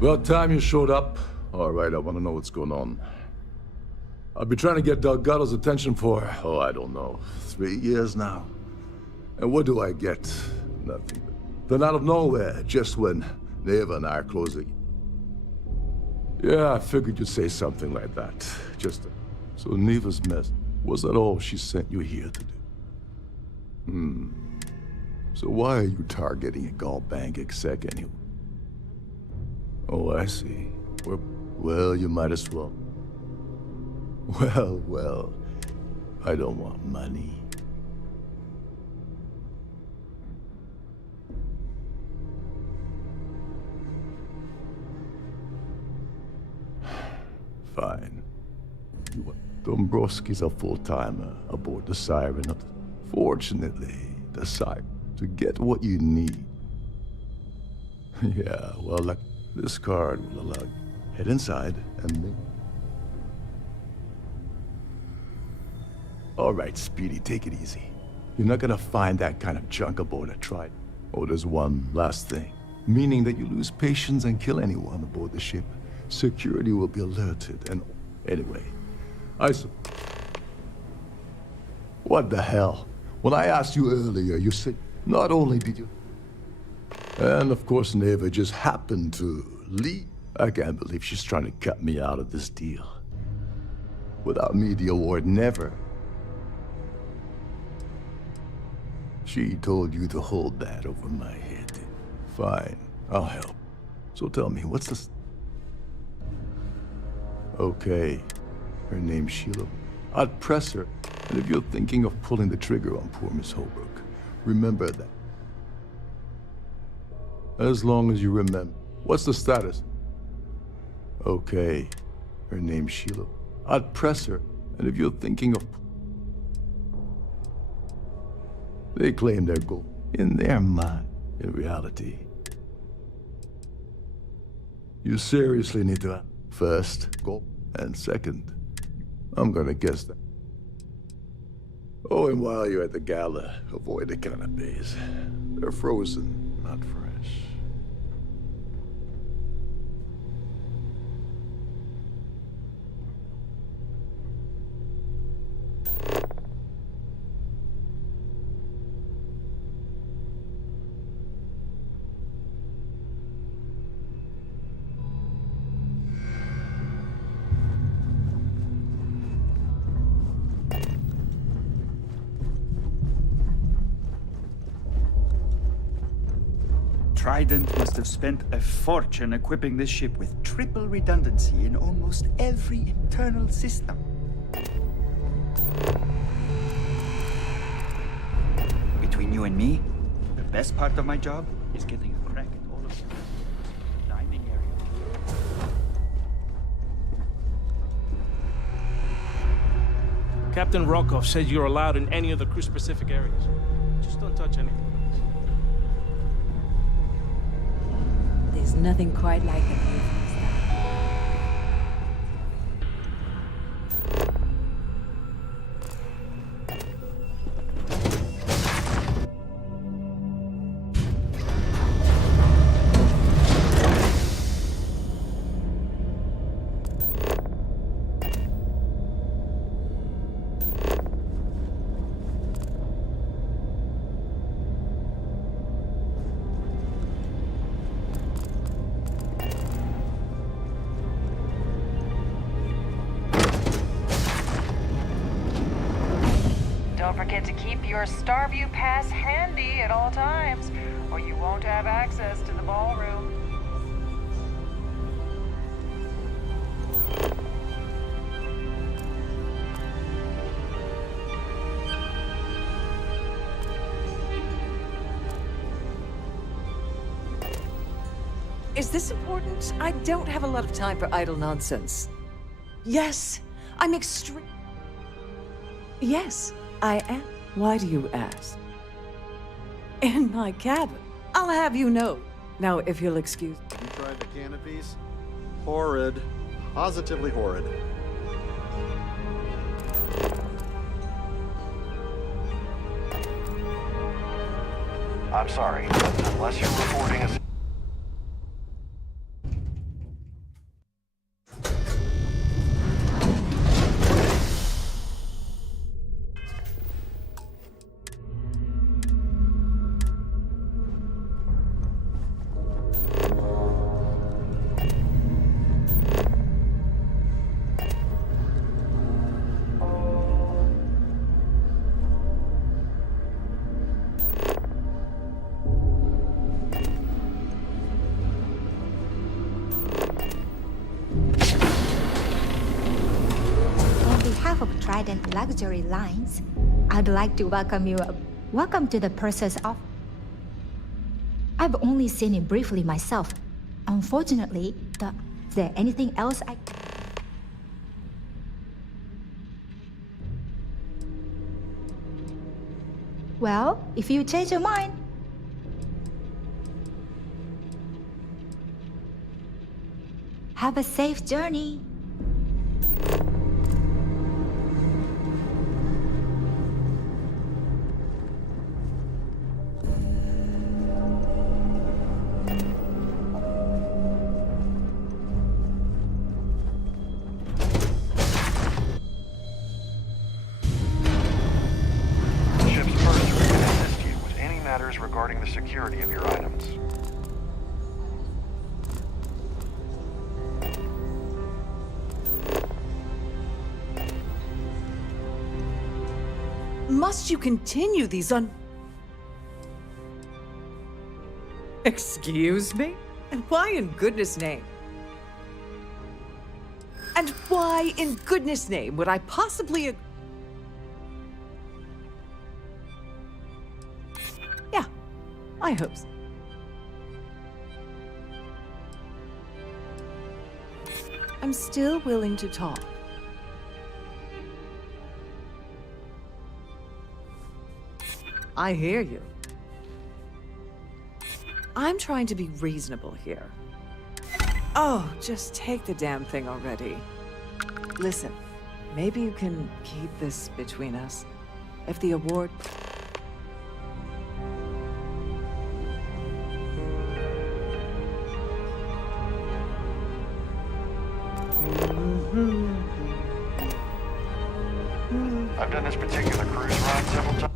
About time you showed up. All right, I want to know what's going on. I've been trying to get Delgado's attention for, I don't know, 3 years now. And what do I get? Nothing. Then out of nowhere, just when Neva and I are closing. Yeah, I figured you'd say something like that. So Neva's mess, was that all she sent you here to do? So why are you targeting a Gallbank exec anyway? Oh, I see. Well, you might as well. Well, I don't want money. Fine. Dombrowski's a full-timer aboard the Siren. Fortunately, the Siren, to get what you need. Yeah, well, like, this card will allow you. Head inside and make... All right, Speedy, take it easy. You're not gonna find that kind of junk aboard a Trident. Oh, there's one last thing. Meaning that you lose patience and kill anyone aboard the ship. Security will be alerted and... Anyway, What the hell? When I asked you earlier, you said not only did you... And of course Neva just happened to leave. I can't believe she's trying to cut me out of this deal. Without me, the award never... She told you to hold that over my head. Fine, I'll help. So tell me, what's this? Okay, her name's Sheila. I'd press her, and if you're thinking of pulling the trigger on poor Miss Holbrook, remember that. As long as you remember. What's the status? Okay, her name's Sheila. I'd press her, and if you're thinking of... They claim their goal in their mind. In reality, you seriously need to first go, and second, I'm gonna guess that. Oh, and while you're at the gala, avoid the canapes. They're frozen, not fresh. Trident must have spent a fortune equipping this ship with triple redundancy in almost every internal system. Between you and me, the best part of my job is getting a crack at all of the dining area. Captain Rokov said you're allowed in any of the crew-specific areas. Just don't touch anything. There's nothing quite like it. Don't forget to keep your Starview pass handy at all times, or you won't have access to the ballroom. Is this important? I don't have a lot of time for idle nonsense. Yes, I'm extreme. Yes, I am. Why do you ask? In my cabin. I'll have you know. Now, if you'll excuse me. You tried the canopies? Horrid. Positively horrid. I'm sorry, unless you're reporting a... behalf of Trident Luxury Lines, I'd like to welcome you. Welcome to the purser's office. I've only seen it briefly myself. Unfortunately, is there anything else I... Well, if you change your mind... Have a safe journey. Regarding the security of your items. Must you continue these Excuse me? And why in goodness name? And why in goodness name would I possibly... Yeah, I hope so. I'm still willing to talk. I hear you. I'm trying to be reasonable here. Oh, just take the damn thing already. Listen, maybe you can keep this between us. If the award... I've done this particular cruise ride several times.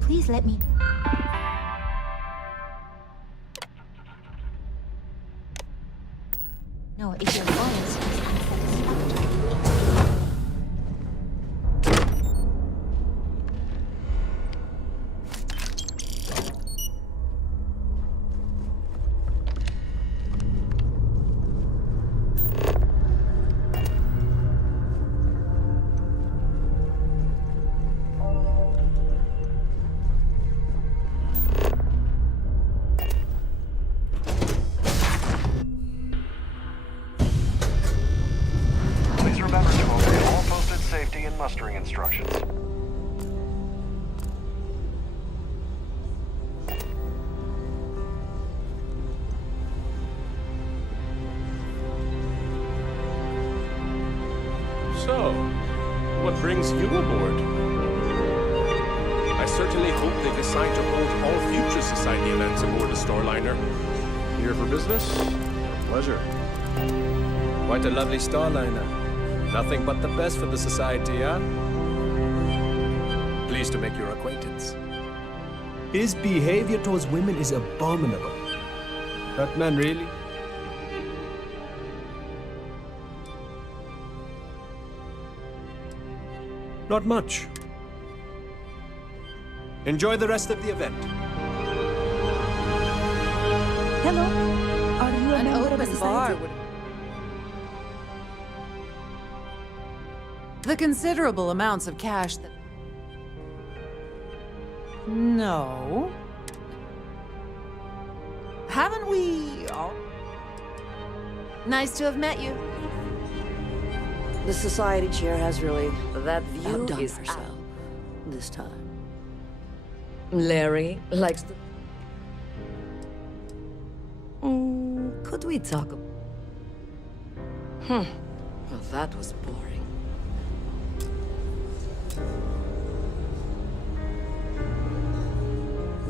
Please let me... No, if your voice is unsatisfactory. Remember to obey all posted safety and mustering instructions. So, what brings you aboard? I certainly hope they decide to hold all future Society events aboard the Starliner. Here for business or pleasure? Quite a lovely Starliner. Nothing but the best for the Society, huh? Pleased to make your acquaintance. His behavior towards women is abominable. That man really? Not much. Enjoy the rest of the event. Hello? Are you a An member of open a society? bar would... The considerable amounts of cash that... No. Haven't we all... Nice to have met you. The society chair has really That view outdone is herself out. this time. Larry likes to... could we talk Well, that was boring.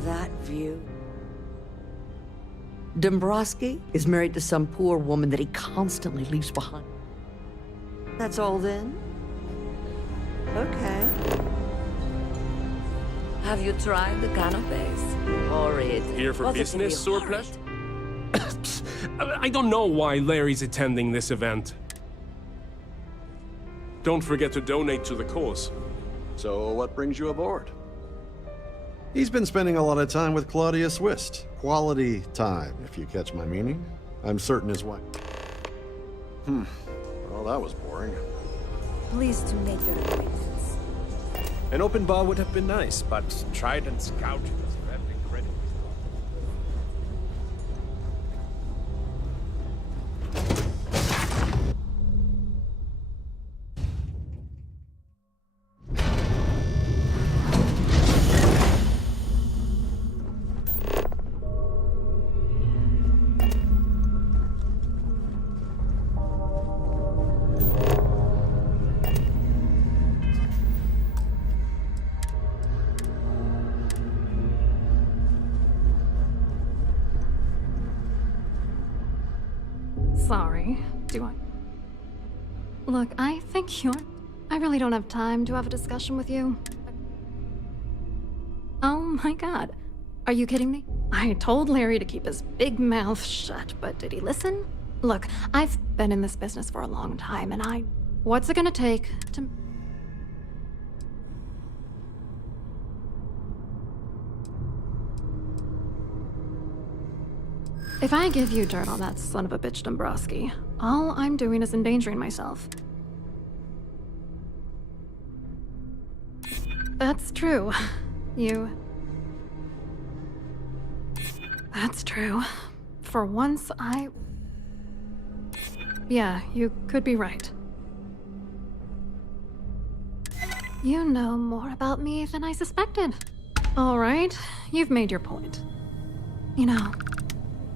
That view. Dombrowski is married to some poor woman that he constantly leaves behind. That's all then? Okay. Have you tried the canapes? Horrid. Here for Positively business, horrid. Surplet? I don't know why Larry's attending this event. Don't forget to donate to the cause. So, what brings you aboard? He's been spending a lot of time with Claudia Swist. Quality time, if you catch my meaning. I'm certain his wife. Well, that was boring. Pleased to make your acquaintance. An open bar would have been nice, but Trident Scout doesn't have any credit. Sorry. Do I? Look, I think you're... I really don't have time to have a discussion with you. Oh my god. Are you kidding me? I told Larry to keep his big mouth shut, but did he listen? Look, I've been in this business for a long time, and what's it gonna take to... If I give you dirt on that son of a bitch Dombrowski, all I'm doing is endangering myself. That's true. That's true. For once, Yeah, you could be right. You know more about me than I suspected. All right, you've made your point. You know,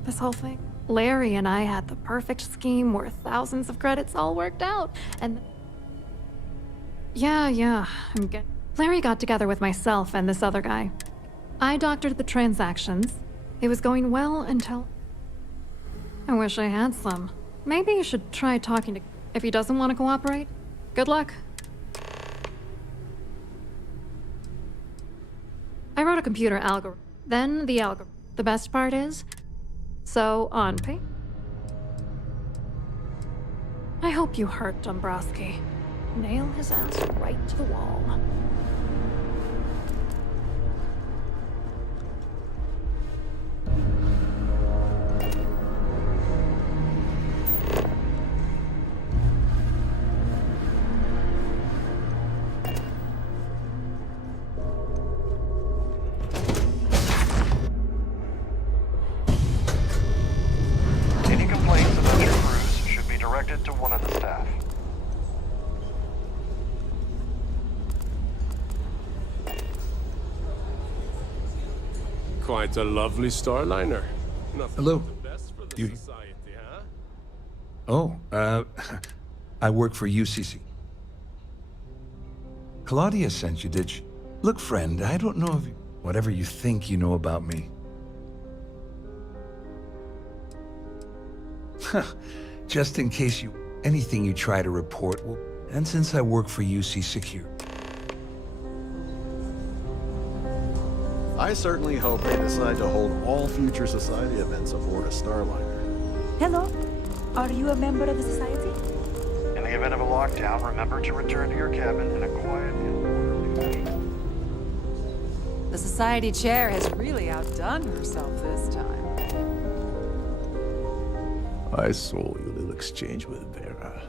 this whole thing. Larry and I had the perfect scheme worth thousands of credits all worked out, and... Yeah, I'm good. Larry got together with myself and this other guy. I doctored the transactions. It was going well until... I wish I had some. Maybe you should try talking to... If he doesn't want to cooperate, good luck. I wrote a computer algorithm. Then the algorithm. The best part is... So, on paper. I hope you hurt Dombrowski. Nail his ass right to the wall. Any complaints about your crews should be directed to one of the staff. Quite a lovely starliner. Nothing Hello. but the best for the You- society, huh? Oh, I work for UCC. Claudia sent you, did she? Look, friend, I don't know if you... Whatever you think you know about me. Just in case you... Anything you try to report will... And since I work for UC Secure... I certainly hope they decide to hold all future society events aboard a Starliner. Hello. Are you a member of the society? In the event of a lockdown, remember to return to your cabin in a quiet and orderly fashion. The society chair has really outdone herself this time. I saw your little exchange with Vera.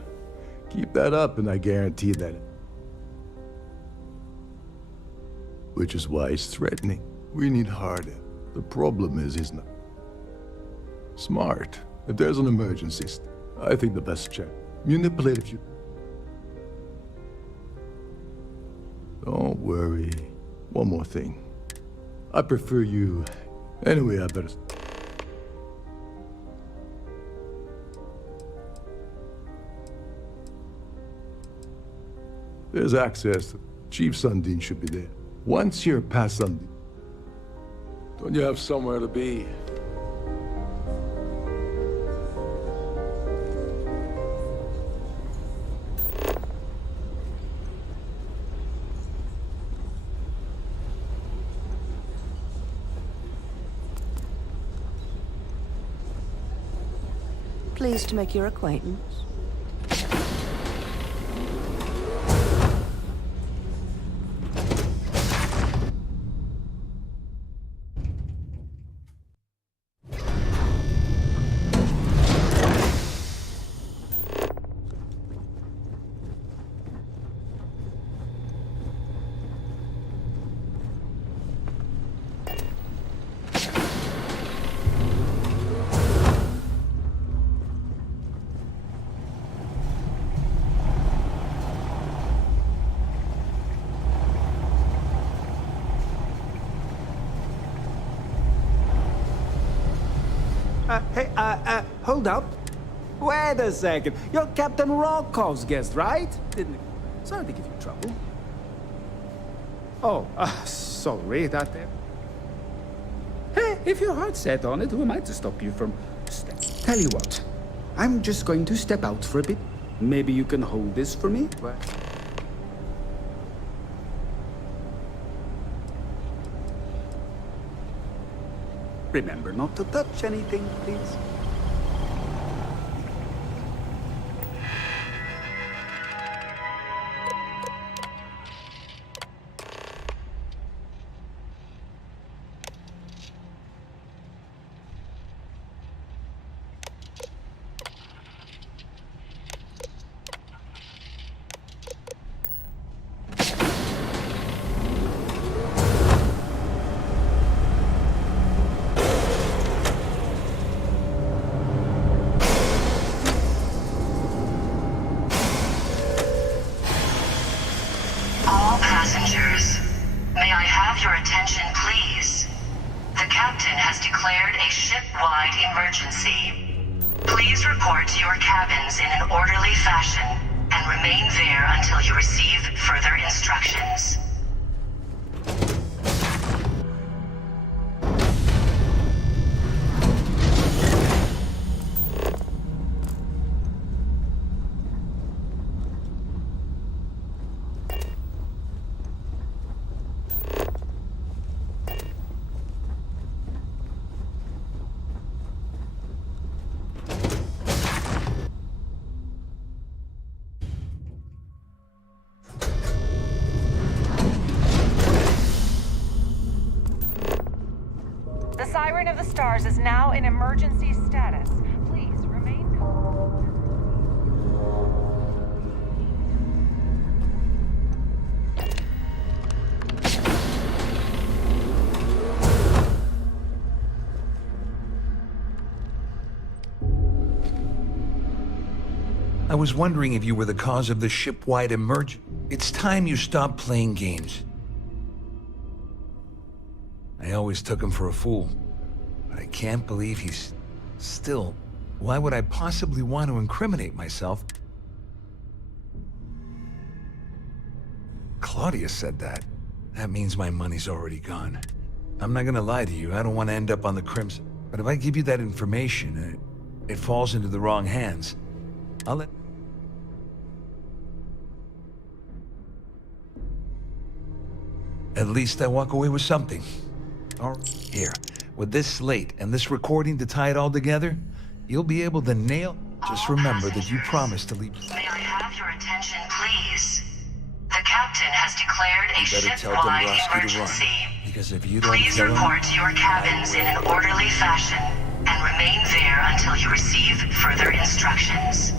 Keep that up and I guarantee that... Which is why he's threatening. We need harder. The problem is he's not... smart. If there's an emergency, I think the best check. Manipulate if you... Don't worry. One more thing. I prefer you... Anyway, I better... There's access. Chief Sundin should be there. Once you're past Sundin, don't you have somewhere to be? Pleased to make your acquaintance. Hold up. Wait a second. You're Captain Rokov's guest, right? Didn't... Sorry to give you trouble. Oh, sorry, that... Hey, if your heart's set on it, who am I to stop you from... Tell you what, I'm just going to step out for a bit. Maybe you can hold this for me? What? Remember not to touch anything, please. Passengers, may I have your attention, please? The captain has declared a ship-wide emergency. Please report to your cabins in an orderly fashion and remain there until you receive further instructions. The Siren of the Stars is now in emergency status. Please remain calm. I was wondering if you were the cause of the ship-wide emergency. It's time you stopped playing games. I always took him for a fool, but I can't believe he's... Still, why would I possibly want to incriminate myself? Claudia said that. That means my money's already gone. I'm not gonna lie to you, I don't want to end up on the Crimson. But if I give you that information, and it falls into the wrong hands, I'll let... At least I walk away with something. Here, with this slate and this recording to tie it all together, you'll be able to nail... Just remember that you promised to leave... May I have your attention, please? The captain has declared a ship-wide emergency. Because if you don't Please report to your cabins in an orderly fashion and remain there until you receive further instructions.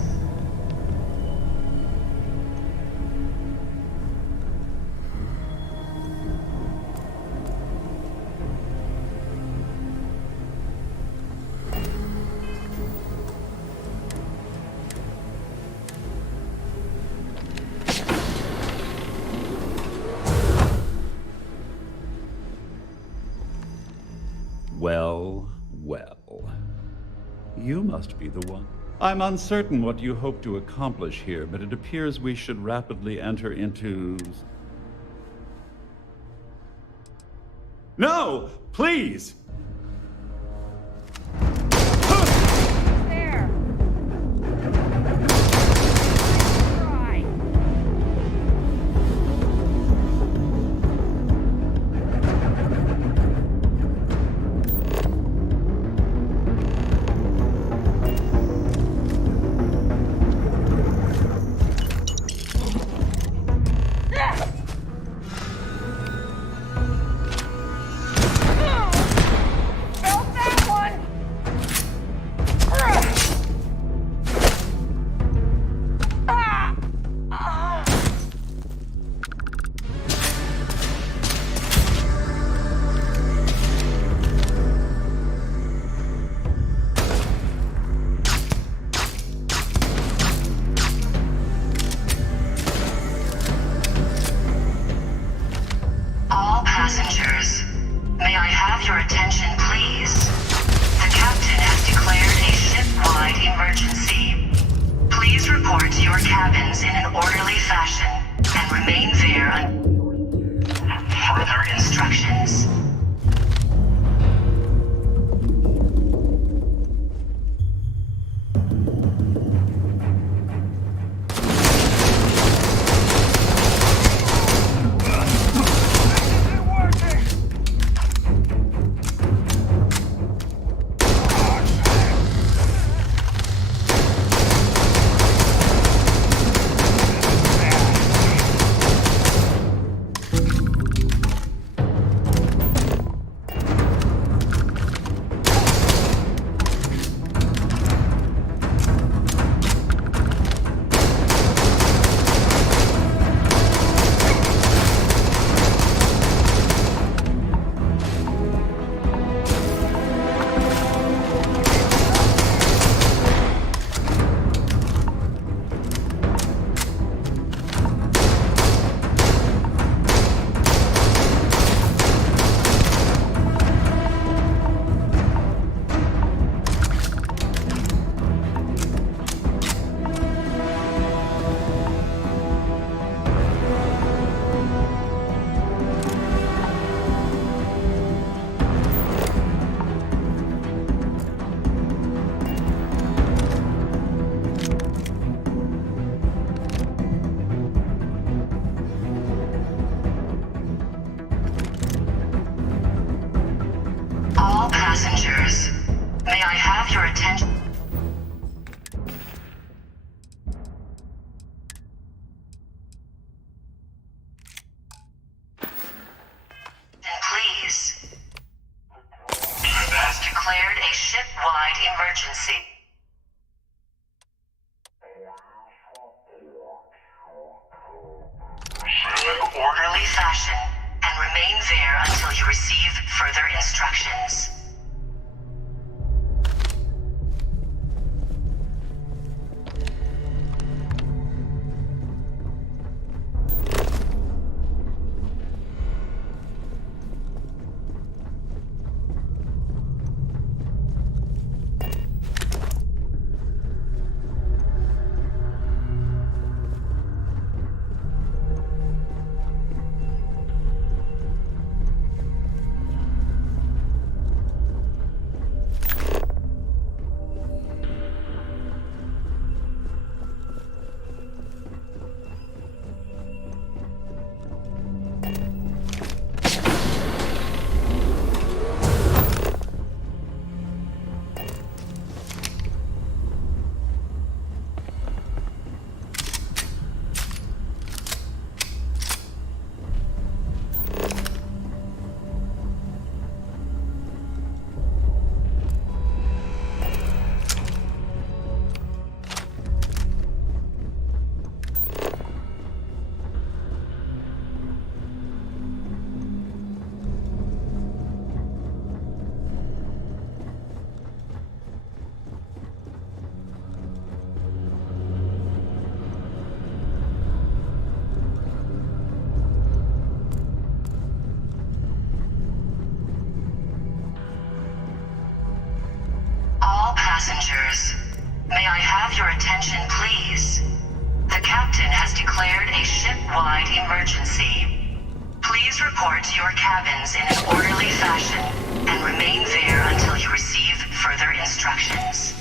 Well, well. You must be the one. I'm uncertain what you hope to accomplish here, but it appears we should rapidly enter into... No! Please! There! orderly fashion and remain there until further instructions. All passengers, may I have your attention? Please. Has declared a ship-wide emergency. In orderly fashion, and remain there until you receive further instructions. Passengers, may I have your attention, please? The captain has declared a ship-wide emergency. Please report to your cabins in an orderly fashion and remain there until you receive further instructions.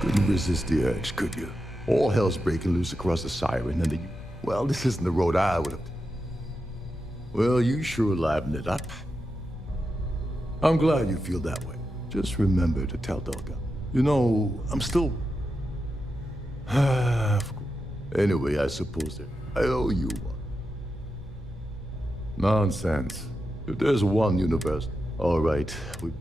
Couldn't resist the urge, could you? All hell's breaking loose across the Siren, and then well, this isn't the road I would have. Well, you sure livened it up. I'm glad you feel that way. Just remember to tell Delga. You know, I'm still... Anyway, I suppose that I owe you one. Nonsense. If there's one universe... All right, we...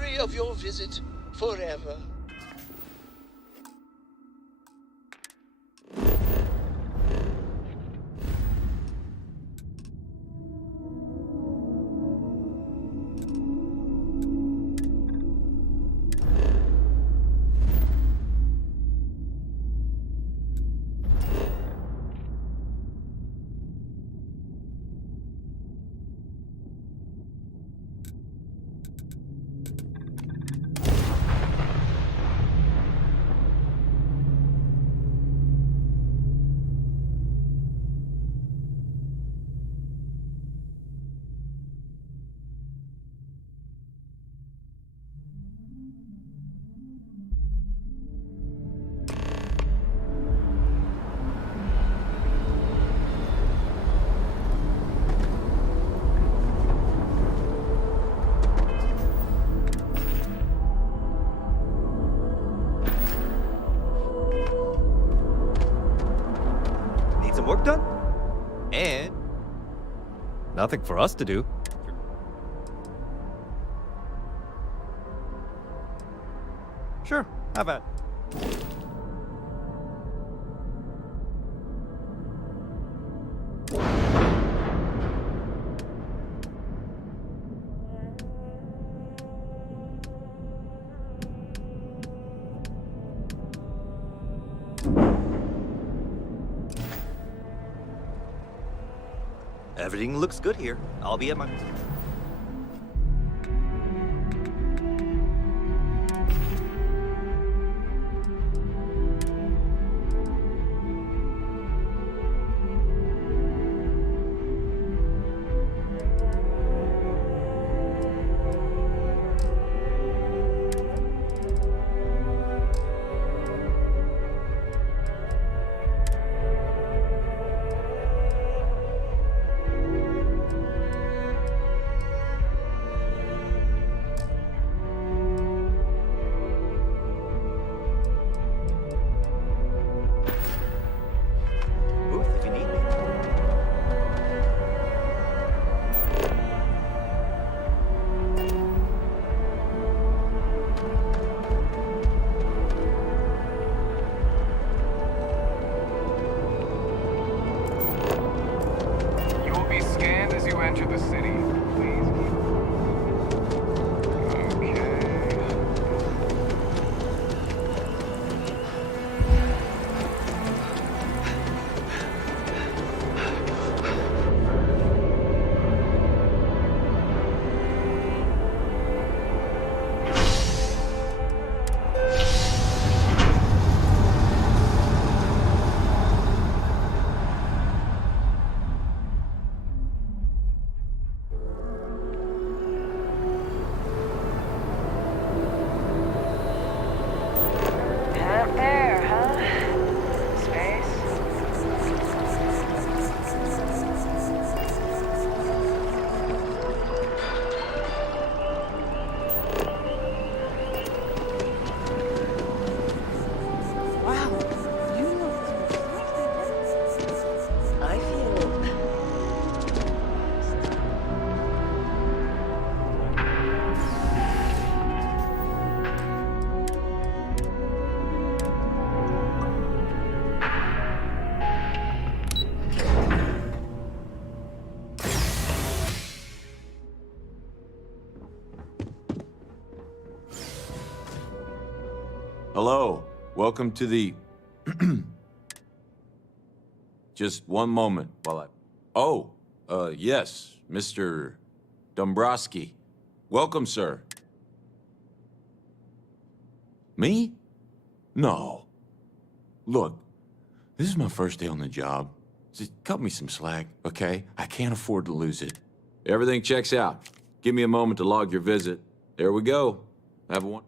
memory of your visit forever. Work done? And nothing for us to do. Sure, how about? Everything looks good here. I'll be at my... Hello, welcome to the... Just one moment while I... Oh, yes, Mr. Dombrowski. Welcome, sir. Me? No. Look, this is my first day on the job. Just cut me some slack, okay? I can't afford to lose it. Everything checks out. Give me a moment to log your visit. There we go. Have one.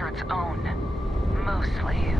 after its own. Mostly.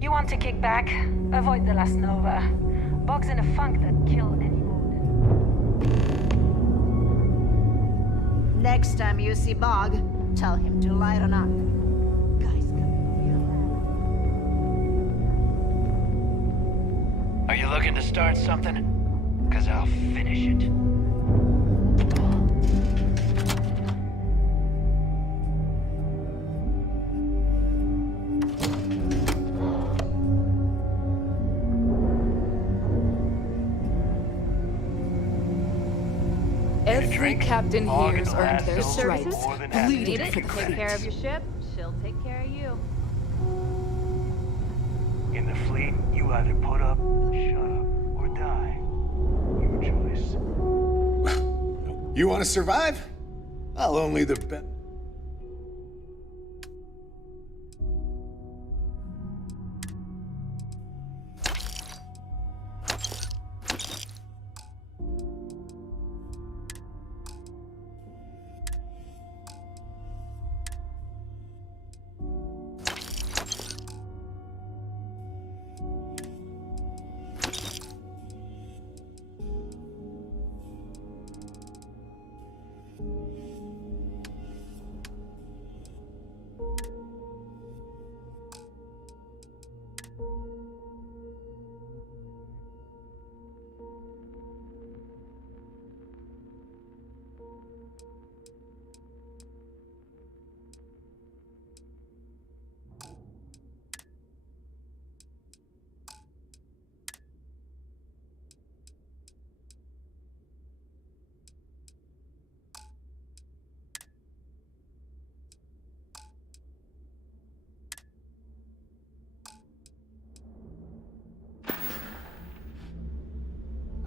You want to kick back? Avoid the last Nova. Bog's in a funk that kill any mode. Next time you see Bog, tell him to lighten up. Are you looking to start something? 'Cause I'll finish it. Every captain here's earned their stripes, bleeding for the Take care of your ship, she'll take care of you. In the fleet, you either put up, shut up, or die. Your choice. You want to survive? I'll only the best.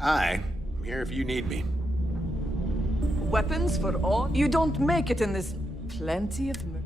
I'm here if you need me. Weapons for all? You don't make it in this plenty of mercy.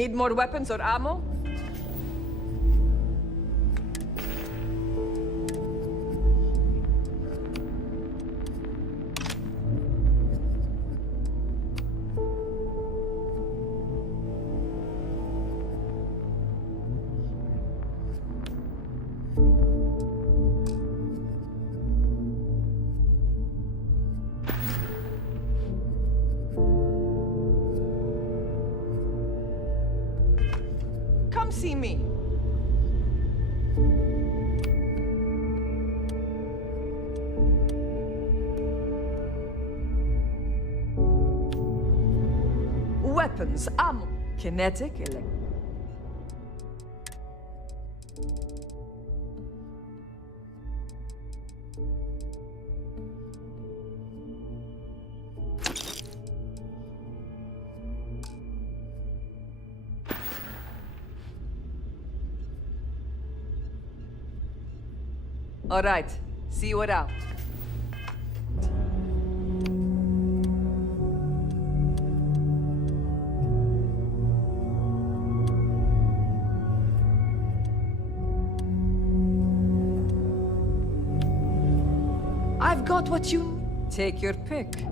Need more weapons or ammo? Come see me. Weapons, ammo, kinetic, electric. All right, see you around. I've got what you need. Take your pick.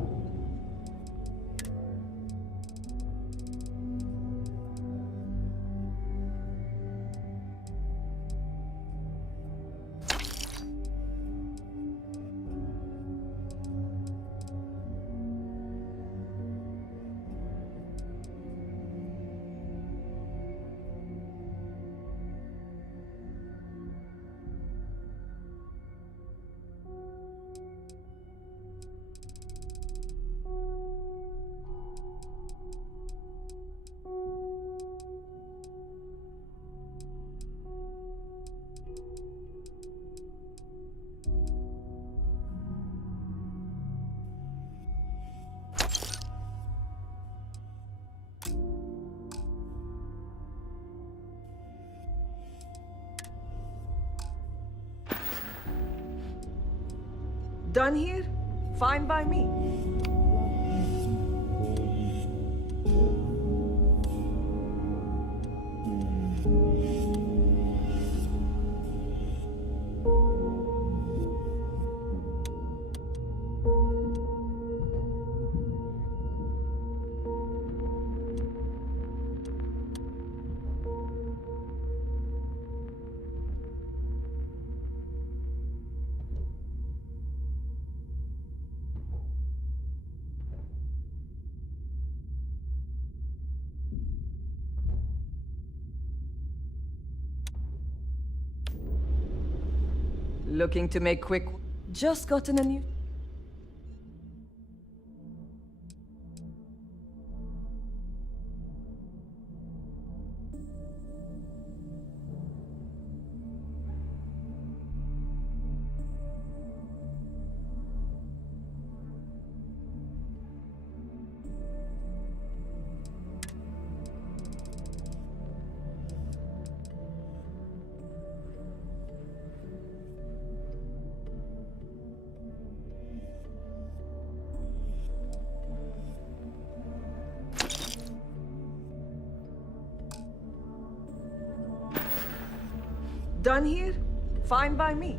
Done here? Fine by me. Looking to make quick... Just gotten a new... Done here? Fine by me.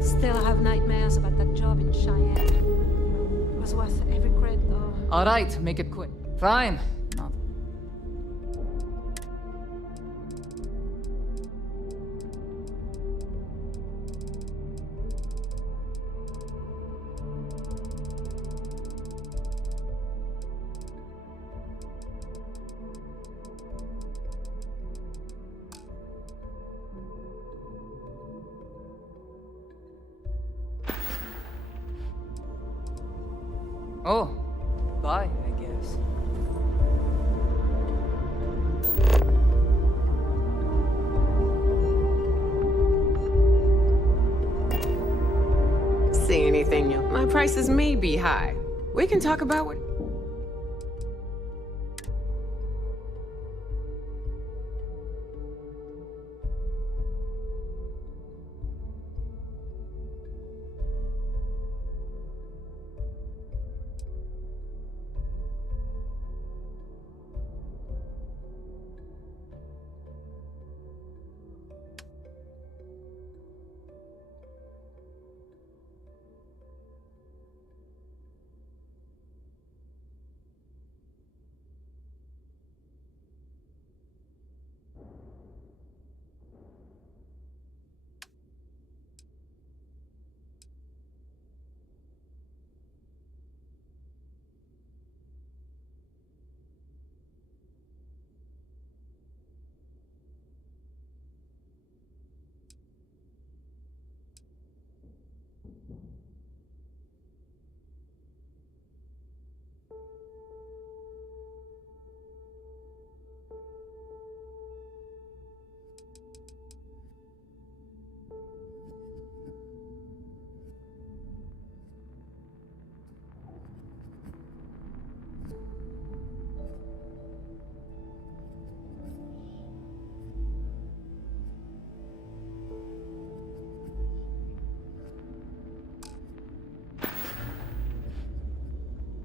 Still have nightmares about that job in Cheyenne. It was worth every credit, though. All right, make it quick. Fine. Not... Oh, bye, I guess. See anything new? My prices may be high. We can talk about what...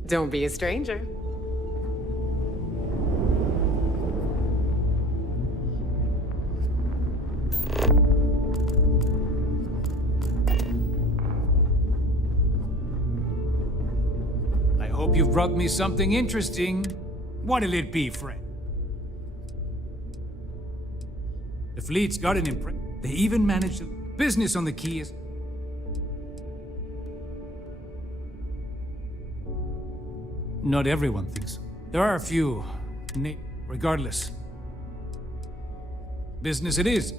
Don't be a stranger. I hope you've brought me something interesting. What'll it be, friend? The fleet's got an imprint. They even managed to... Business on the key is... Not everyone thinks so. There are a few. Regardless. Business it is.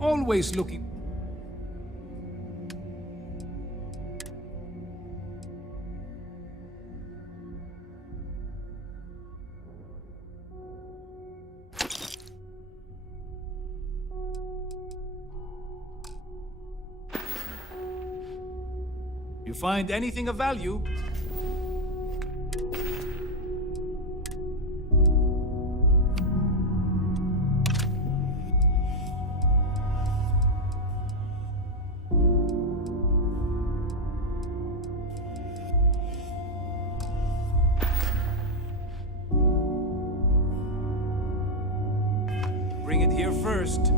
Always looking. You find anything of value? Bring it here first.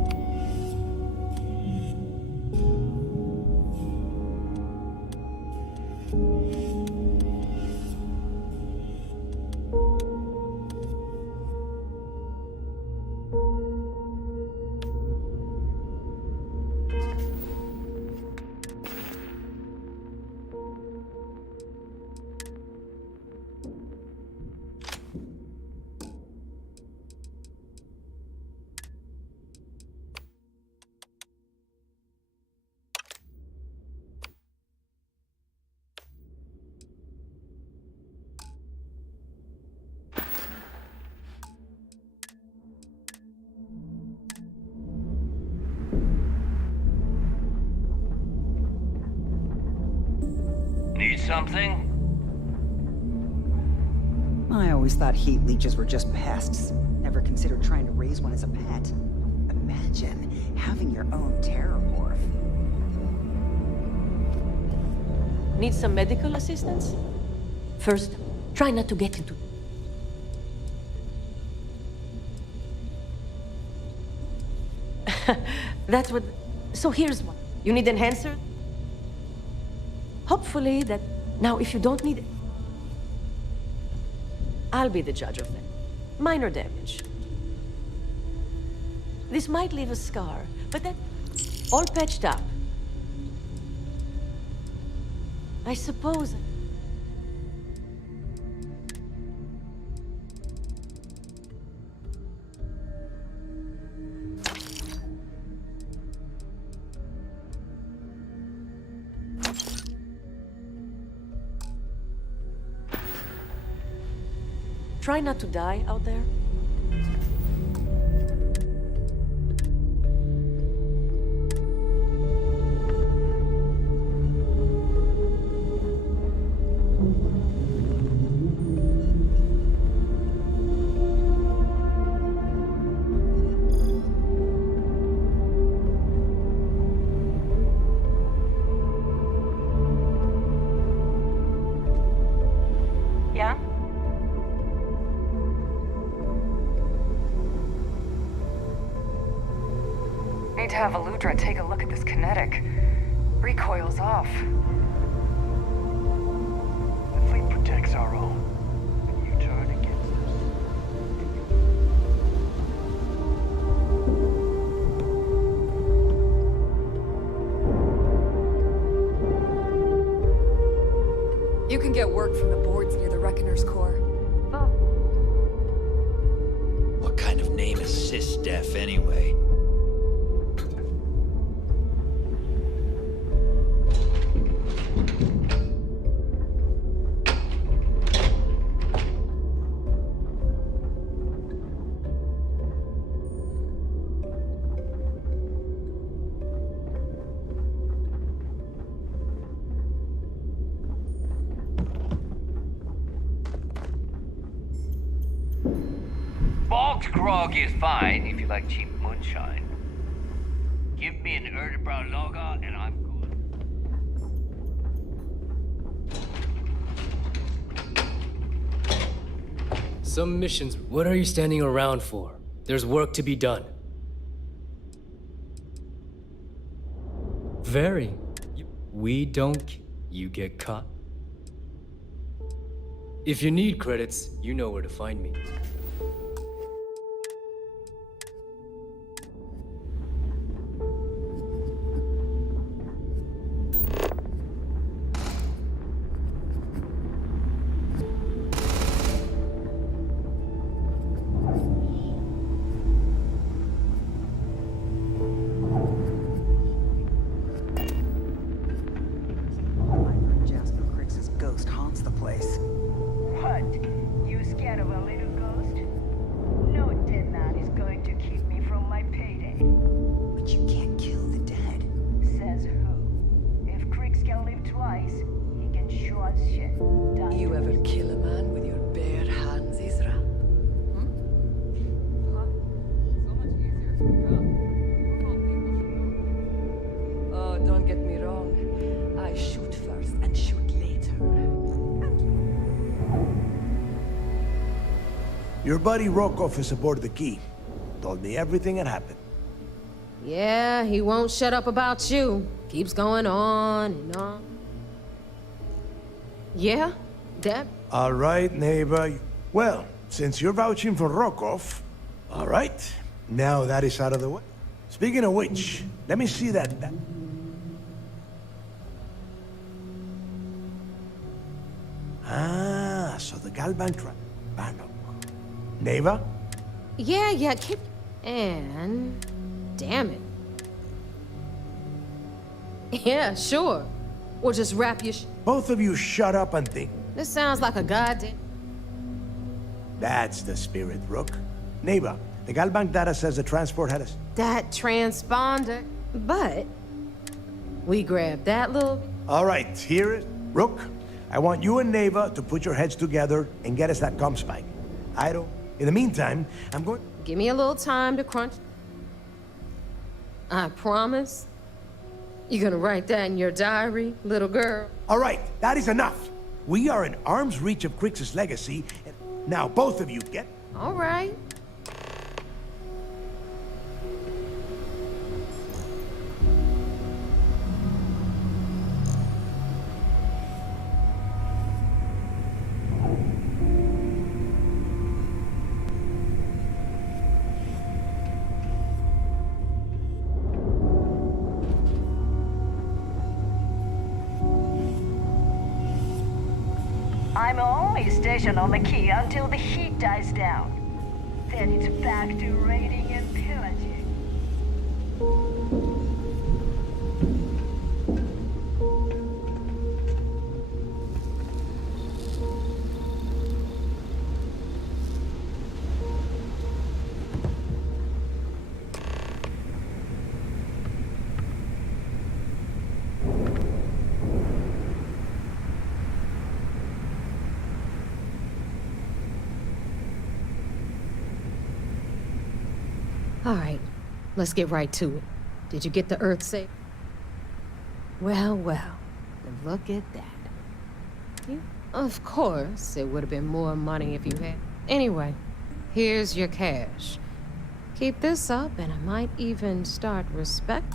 Need something? I always thought heat leeches were just pests. Never considered trying to raise one as a pet. Imagine having your own terror morph. Need some medical assistance? First, try not to get into... That's what... So here's one. You need enhancer? Hopefully that... Now, if you don't need it... I'll be the judge of that. Minor damage. This might leave a scar, but that... all patched up. I suppose... Try not to die out there. Yeah? Need to have Aludra take a look at this kinetic. Recoil's off. The fleet protects our own. And you turn against You can get work from the boards near the Reckoner's core. What kind of name is Sysdef anyway? Bog's grog is fine if you like cheap moonshine. Give me an Erdebrow lager and I'm good. Some missions. What are you standing around for? There's work to be done. Very. We don't. You get caught. If you need credits, you know where to find me. Ghost haunts the place. What? You scared of a little ghost? No dead man is going to keep me from my payday. But you can't kill the dead. Says who? If Cricks can live twice, he can sure as shit die. You ever kill a man with your bare hands, Isra? Oh, don't get me wrong. I shoot first and shoot later. Your buddy Rokov is aboard the Key. Told me everything that happened. Yeah, he won't shut up about you. Keeps going on and on. Yeah? Deb? All right, neighbor. Well, since you're vouching for Rokov, all right. Now that is out of the way. Speaking of which, let me see that. Ah, so the Galbank trap. Neva? Yeah, keep... And... Damn it. Yeah, sure. Or just wrap your Both of you shut up and think. This sounds like a goddamn... That's the spirit, Rook. Neva, the Galbank data says the transport had us. That transponder. But... We grabbed that little... All right, here is... Rook, I want you and Neva to put your heads together and get us that comm spike. I don't... In the meantime, I'm going... Give me a little time to crunch... I promise. You gonna write that in your diary, little girl? All right, that is enough. We are in arm's reach of Crix's legacy, and now both of you get... All right. I'm only stationed on the key until the heat dies down. Then it's back to raiding and pillaging. All right, let's get right to it. Did you get the Earth safe? Well, well, look at that. Of course, it would have been more money if you had. Anyway, here's your cash. Keep this up, and I might even start respect.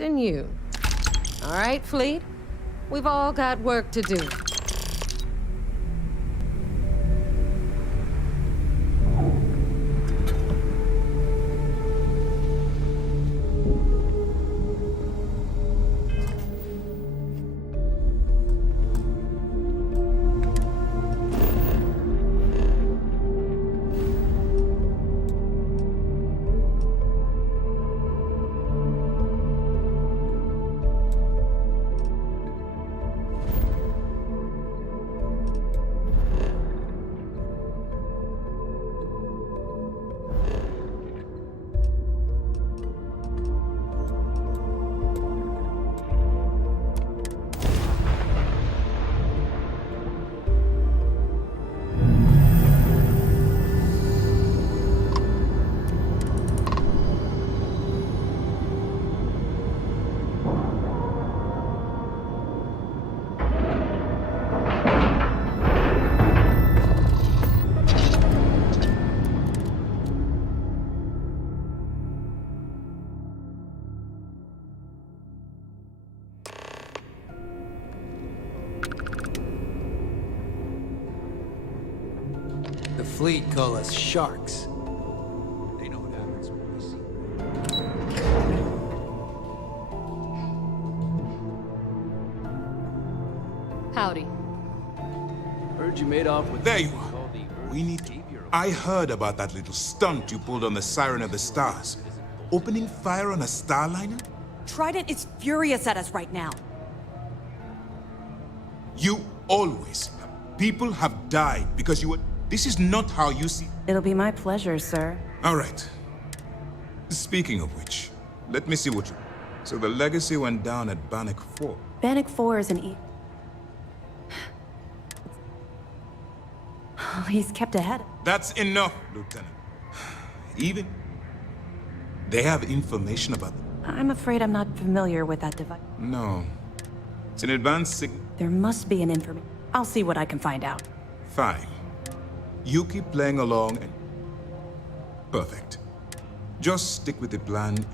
trust in you. All right, Fleet? We've all got work to do. The fleet call us sharks. They know what happens when we see. Howdy. Heard you made off with... There you are. We need to... I heard about that little stunt you pulled on the Siren of the Stars. Opening fire on a Starliner? Trident is furious at us right now. You always. People have died because you were... This is not how you see... It'll be my pleasure, sir. All right. Speaking of which, let me see what you... So the legacy went down at Bannock 4. Bannock 4 is an He's kept ahead. That's enough, Lieutenant. Even... They have information about them. I'm afraid I'm not familiar with that device. No. It's an advanced signal. There must be an information. I'll see what I can find out. Fine. You keep playing along and... Perfect. Just stick with the plan.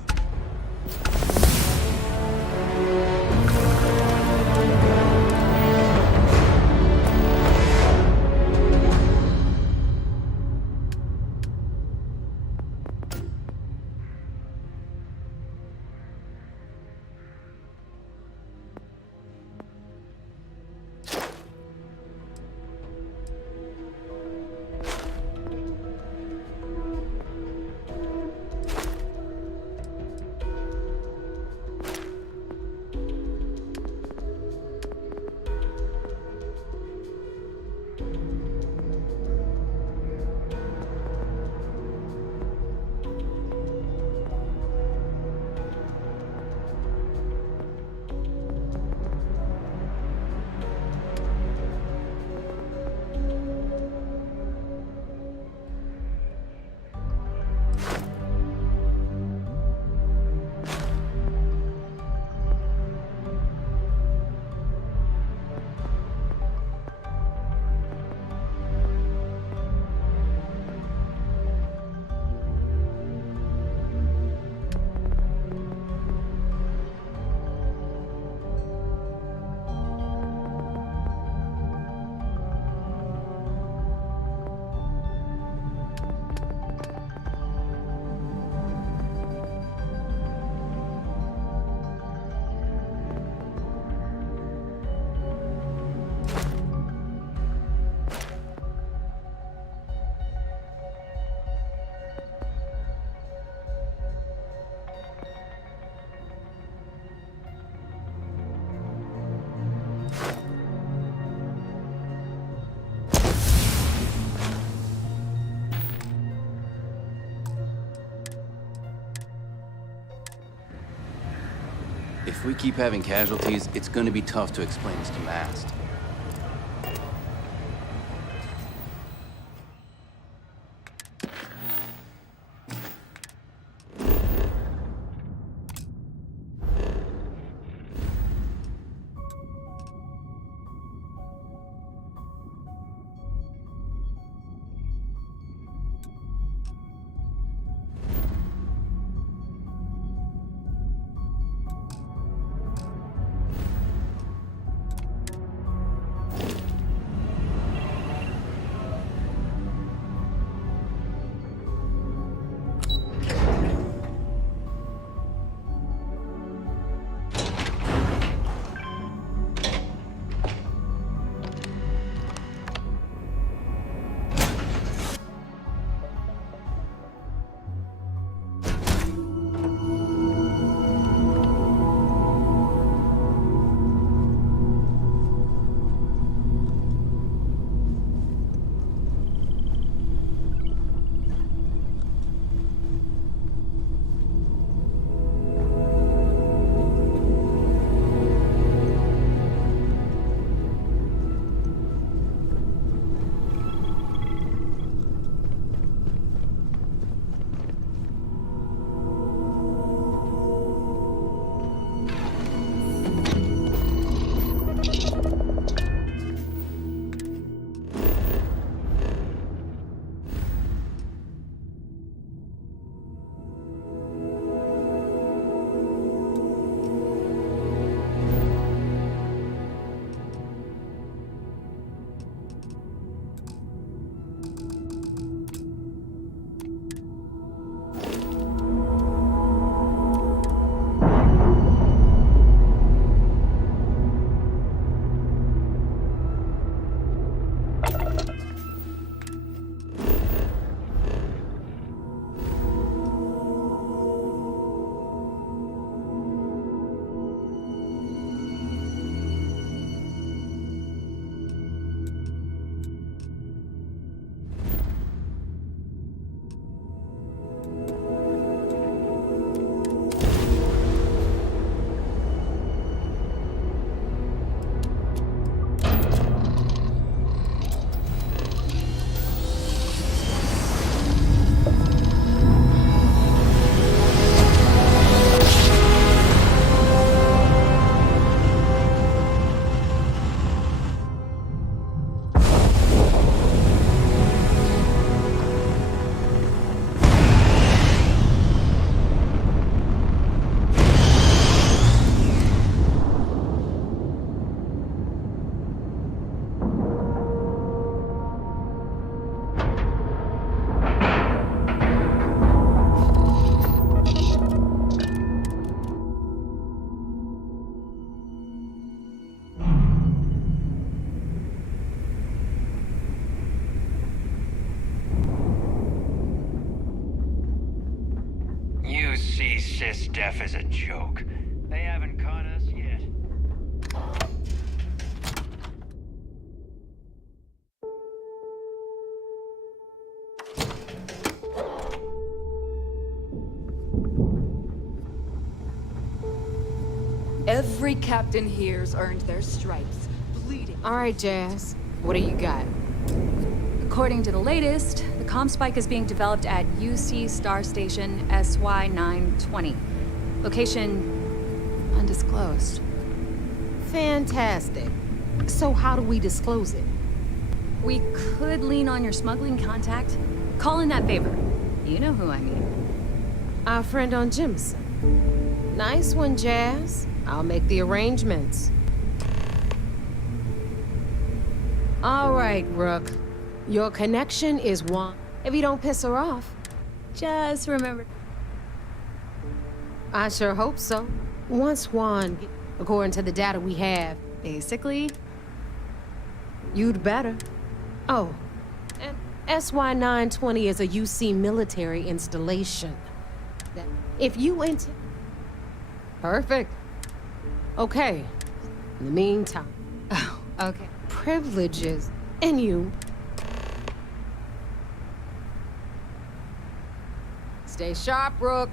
If we keep having casualties, it's gonna be tough to explain this to Mast. SysDef is a joke. They haven't caught us yet. Every captain here's earned their stripes, bleeding. All right, Jazz. What do you got? According to the latest, the comm spike is being developed at UC Star Station SY-920. Location undisclosed. Fantastic. So how do we disclose it? We could lean on your smuggling contact. Call in that favor. You know who I mean. Our friend on Jimson. Nice one, Jazz. I'll make the arrangements. All right, Rook. Your connection is one. If you don't piss her off. Just remember. I sure hope so. Once Juan, according to the data we have. Basically. You'd better. Oh, and SY-920 is a UC military installation. If you enter... Perfect. Okay. In the meantime... Oh, okay. Privileges. And you... Stay sharp, Rook.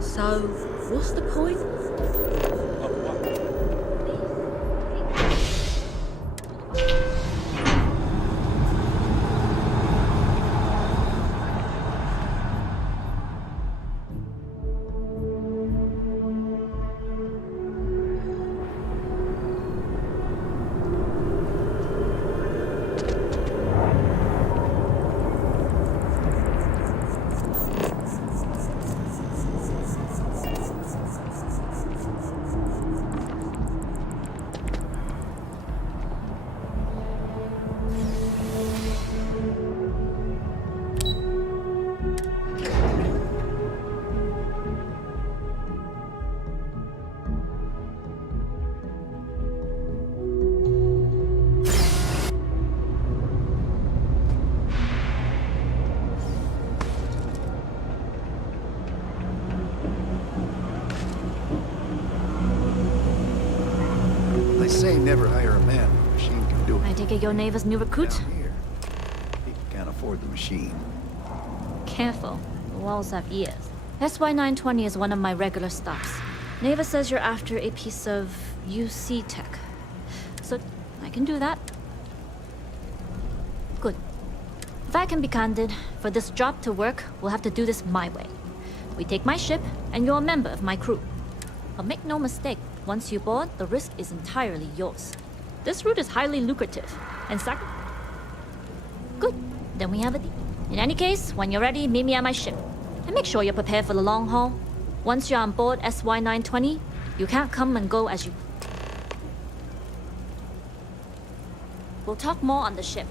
So, what's the point? They say never hire a man when a machine can do it. I take it your neighbor's new recruit? Down here, he can't afford the machine. Careful. The walls have ears. SY-920 is one of my regular stops. Neva says you're after a piece of UC tech. So, I can do that. Good. If I can be candid, for this job to work, we'll have to do this my way. We take my ship, and you're a member of my crew. But make no mistake, once you board, the risk is entirely yours. This route is highly lucrative, and Good. Then we have a deal. In any case, when you're ready, meet me at my ship. And make sure you're prepared for the long haul. Once you're on board SY-920, you can't come and go as you... We'll talk more on the ship.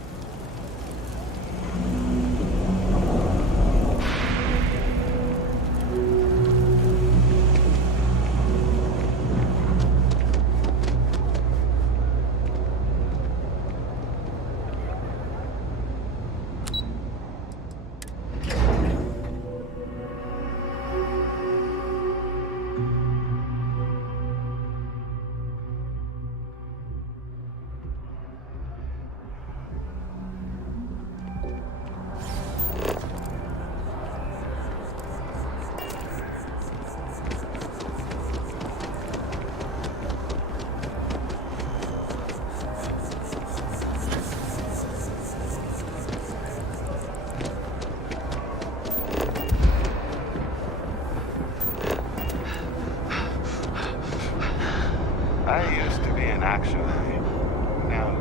I used to be an action. Now,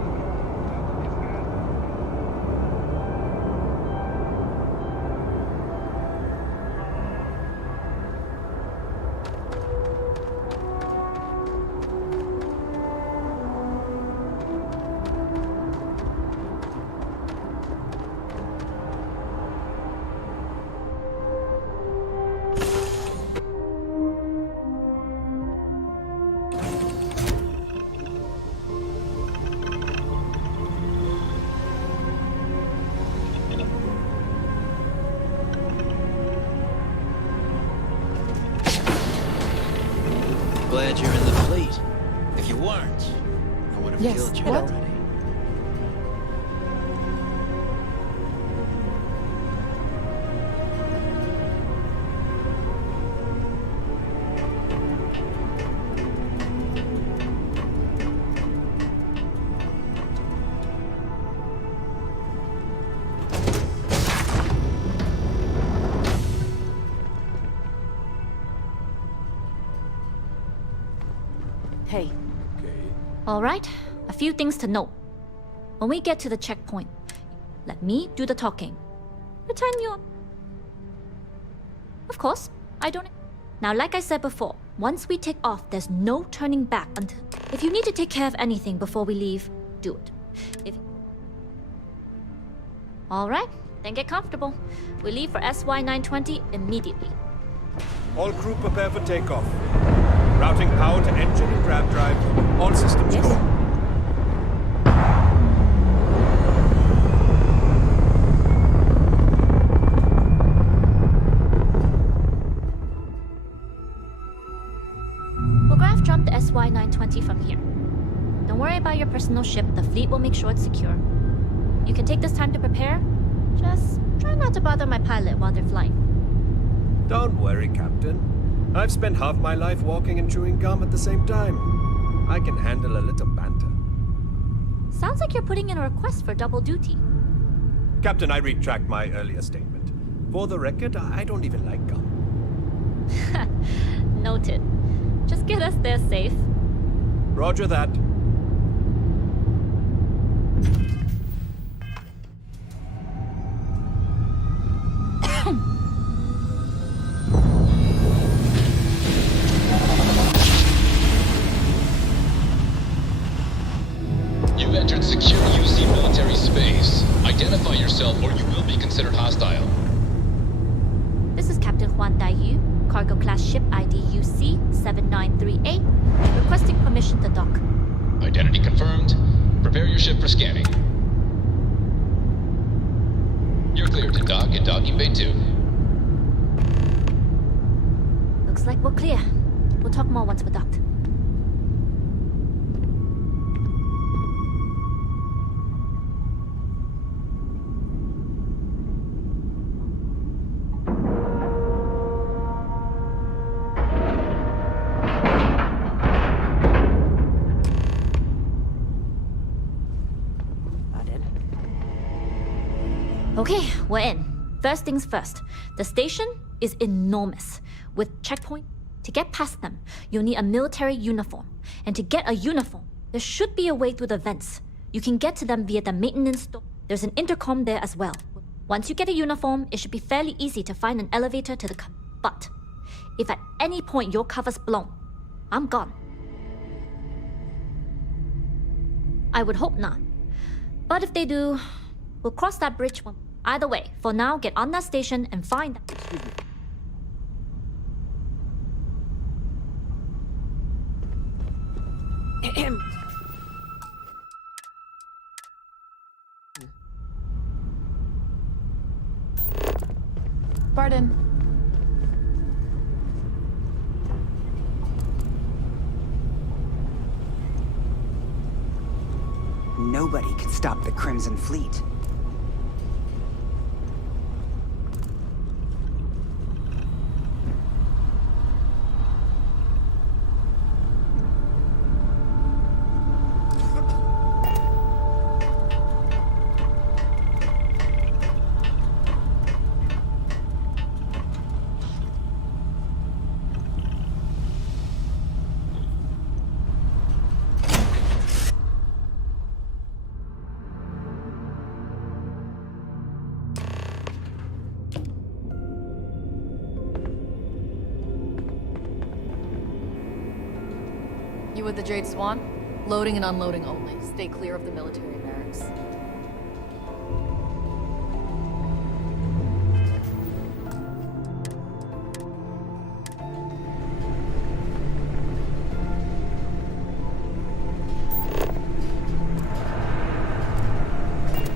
Glad you're in the fleet. If you weren't, I would have killed you already. Hey. All right, a few things to note. When we get to the checkpoint, let me do the talking. Pretend you're... Of course, I don't... Now, like I said before, once we take off, there's no turning back until... If you need to take care of anything before we leave, do it. If... All right, then get comfortable. We leave for SY-920 immediately. All crew prepare for takeoff. Routing power to engine and grab drive. All systems go. We'll graph jump the SY-920 from here. Don't worry about your personal ship. The fleet will make sure it's secure. You can take this time to prepare. Just try not to bother my pilot while they're flying. Don't worry, Captain. I've spent half my life walking and chewing gum at the same time. I can handle a little banter. Sounds like you're putting in a request for double duty. Captain, I retract my earlier statement. For the record, I don't even like gum. Noted. Just get us there safe. Roger that. You've entered secure UC military space. Identify yourself or you will be considered hostile. This is Captain Huan Daiyu, cargo class ship ID UC-793A, requesting permission to dock. Identity confirmed. Prepare your ship for scanning. You're cleared to dock in docking bay 2. Looks like we're clear. We'll talk more once we're docked. Okay, we're in. First things first. The station is enormous. With checkpoint, to get past them, you'll need a military uniform. And to get a uniform, there should be a way through the vents. You can get to them via the maintenance store. There's an intercom there as well. Once you get a uniform, it should be fairly easy to find an elevator to the But if at any point your cover's blown, I'm gone. I would hope not. But if they do, we'll cross that bridge one. Either way, for now, get on that station and find... Pardon. Nobody can stop the Crimson Fleet. with the Jade Swan? Loading and unloading only. Stay clear of the military barracks.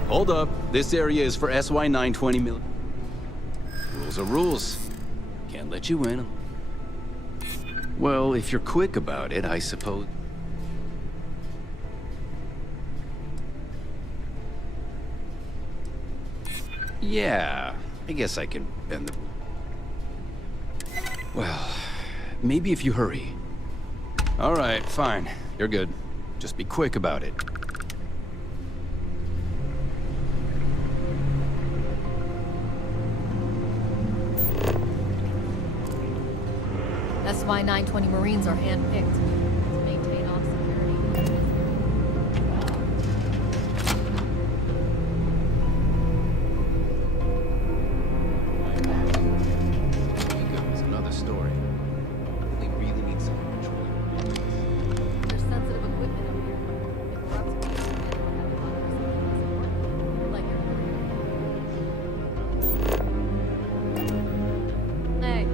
Hold up. This area is for SY 920 mil. Rules are rules. Can't let you in. Well, if you're quick about it, I suppose. Yeah, I guess I can bend the... Well, maybe if you hurry. All right, fine. You're good. Just be quick about it. SY 920 Marines are handpicked to maintain off security. Ego is another story. We really need some control. There's sensitive equipment up here. It corrupts people and will have others like your... Hey.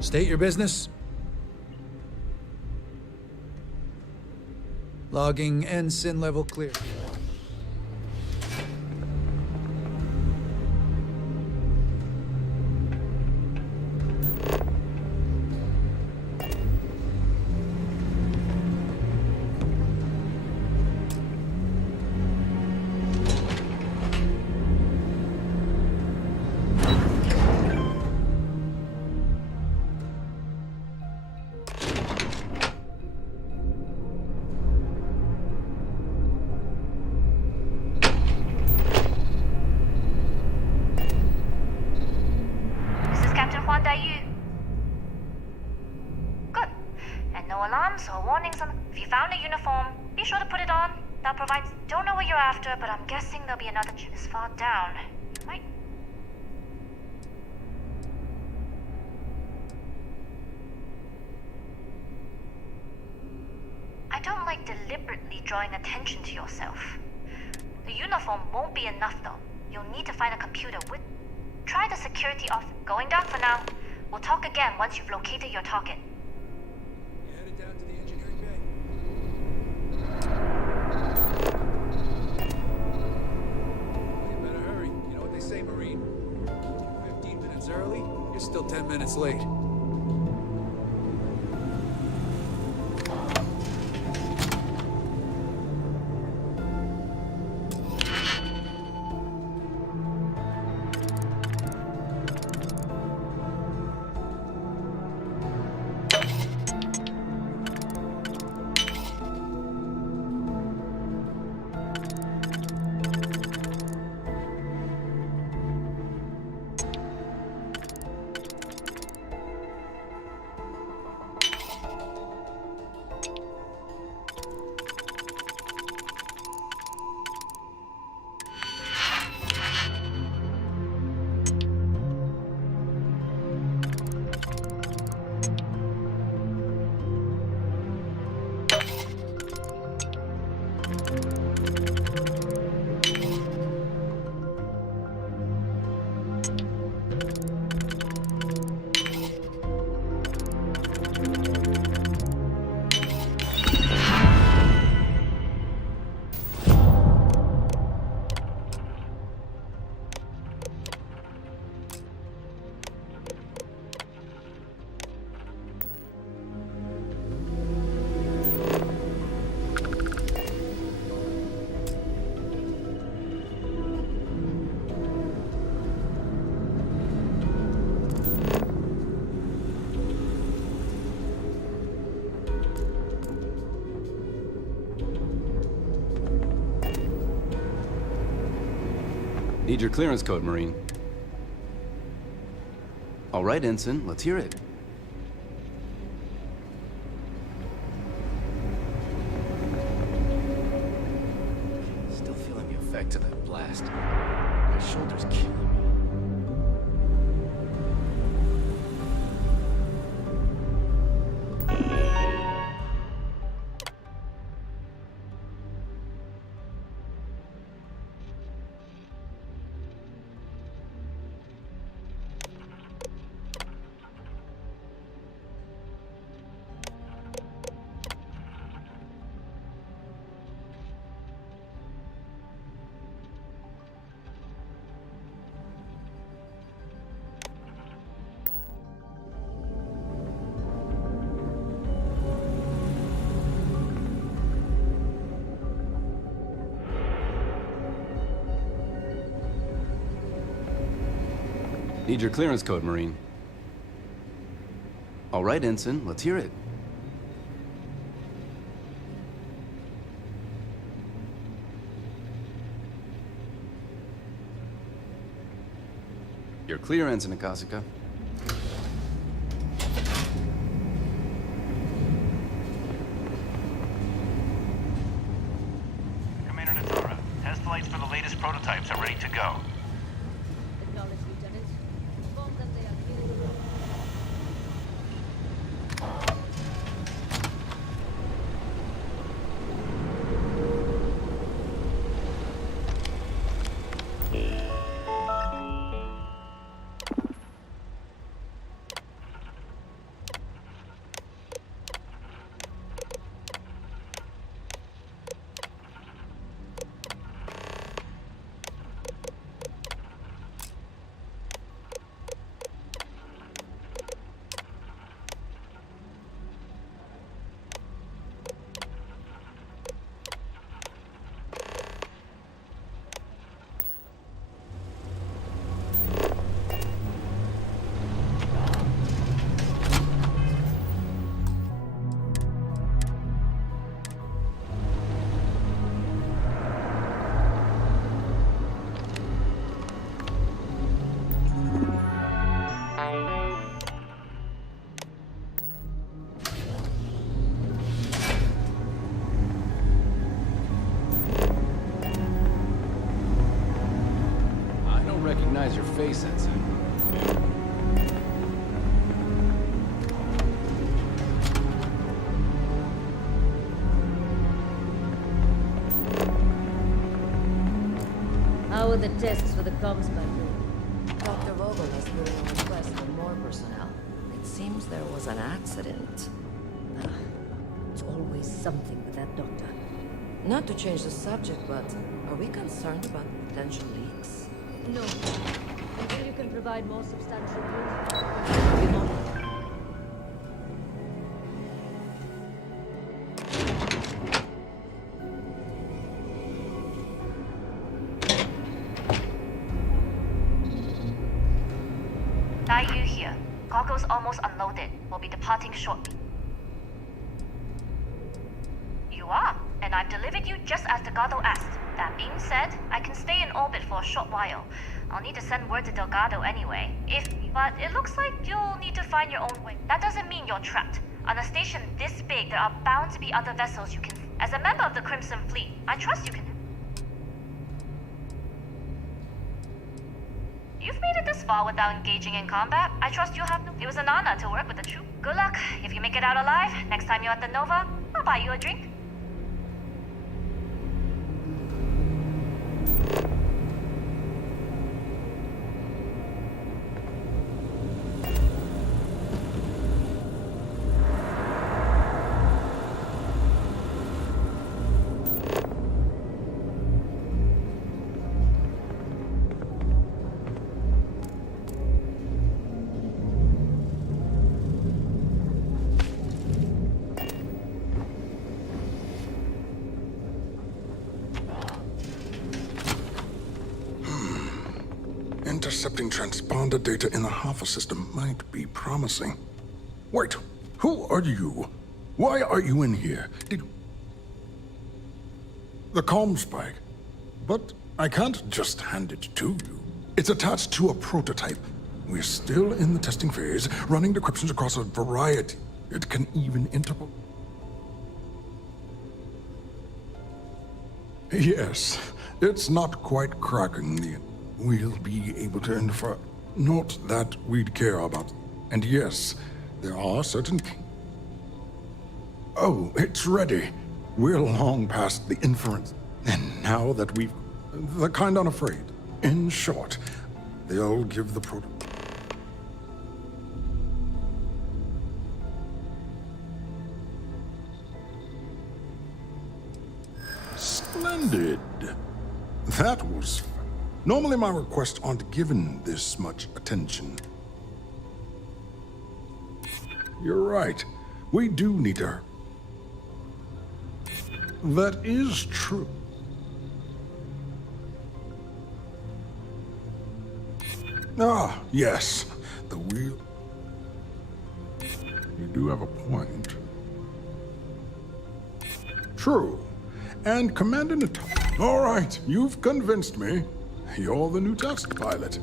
State your business. Logging ensign level clear. or warnings on... If you found a uniform, be sure to put it on. That provides... Don't know what you're after, but I'm guessing there'll be another chip this far down. Might... I don't like deliberately drawing attention to yourself. The uniform won't be enough, though. You'll need to find a computer with... Try the security off. Going down for now. We'll talk again once you've located your target. Headed down to the engineering bay. You better hurry. You know what they say, Marine? 15 minutes early, you're still 10 minutes late. Need your clearance code, Marine. All right, Ensign, let's hear it. Still feeling the effect of that blast. My shoulder's killing me. Need your clearance code, Marine. All right, Ensign, let's hear it. You're clear, Ensign Akasaka. Commander Natura, test flights for the latest prototypes are ready to go. Acknowledge, Lieutenant. Inform them they are clear to go. are the tests for the comms battery? Dr. Vogel has put in a request for more personnel. It seems there was an accident. It's always something with that doctor. Not to change the subject, but are we concerned about potential leaks? No. Until you can provide more substantial proof. We won't. Dai Yu here. Cargo's almost unloaded. We'll be departing shortly. You are, and I've delivered you just as Delgado asked. That being said, I can stay in orbit for a short while. I'll need to send word to Delgado anyway. But it looks like you'll need to find your own way. That doesn't mean you're trapped. On a station this big, there are bound to be other vessels you can... As a member of the Crimson Fleet, I trust you can... You've made it this far without engaging in combat. I trust you'll have no... It was an honor to work with the troop. Good luck. If you make it out alive, next time you're at the Nova, I'll buy you a drink. Intercepting transponder data in the Alpha system might be promising. Wait, who are you? Why are you in here? The comm spike. But I can't just hand it to you. It's attached to a prototype. We're still in the testing phase, running decryptions across a variety. It can even interpol. Yes, it's not quite cracking the... We'll be able to infer... Not that we'd care about. And yes, there are certain... Oh, it's ready. We're long past the inference. And now that we've... The kind unafraid. In short, they'll give the proto... Splendid. That was... Normally my requests aren't given this much attention. You're right. We do need her. That is true. Ah, yes. The wheel... You do have a point. True. And Commander Natal... All right, you've convinced me. You're the new test pilot.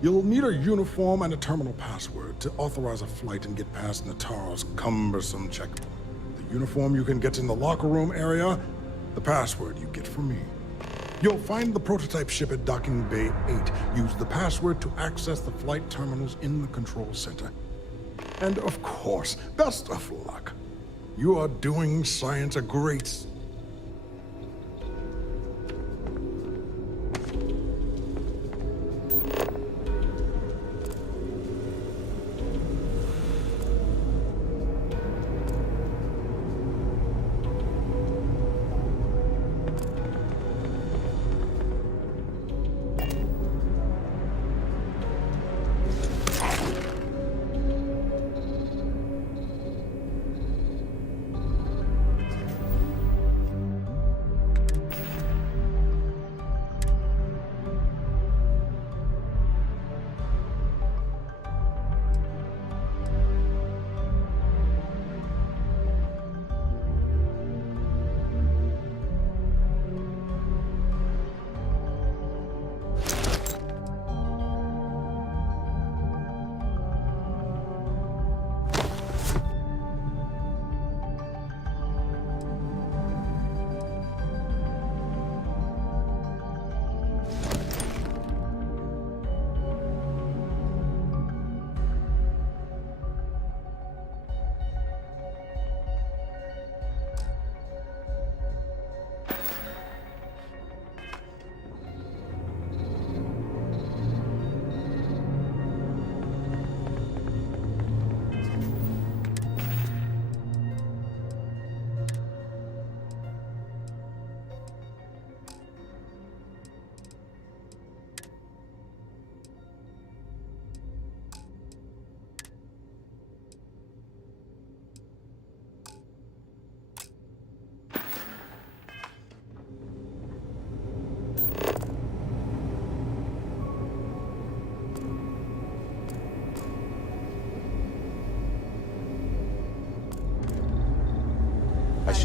You'll need a uniform and a terminal password to authorize a flight and get past Natar's cumbersome checkpoint. The uniform you can get in the locker room area, the password you get from me. You'll find the prototype ship at Docking Bay 8. Use the password to access the flight terminals in the control center. And of course, best of luck. You are doing science a great...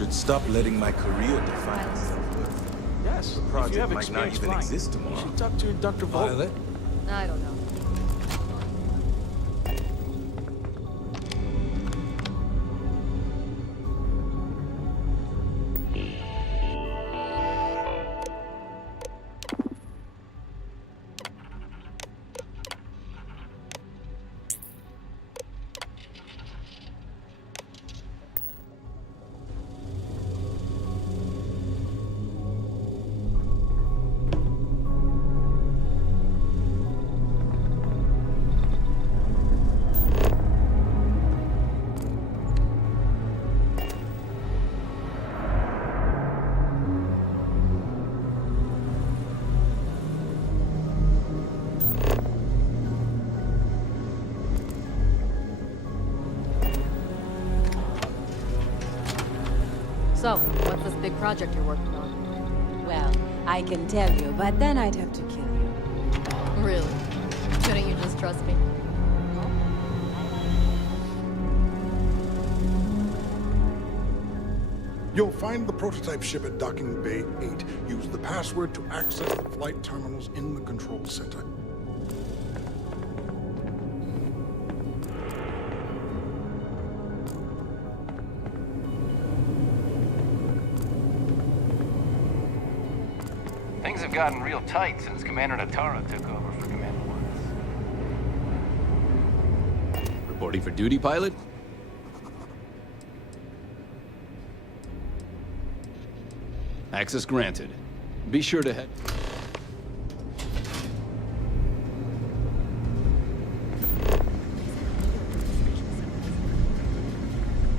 should stop letting my career define my self-worth. Yes, The if project you have might not experience even flying, exist you tomorrow. should talk to Dr. Violet. I don't know. So, what's this big project you're working on? Well, I can tell you, but then I'd have to kill you. Really? Couldn't you just trust me? You'll find the prototype ship at Docking Bay 8. Use the password to access the flight terminals in the control center. Things have gotten real tight since Commander Natara took over for Commander Woods. Reporting for duty, pilot? Access granted. Be sure to head...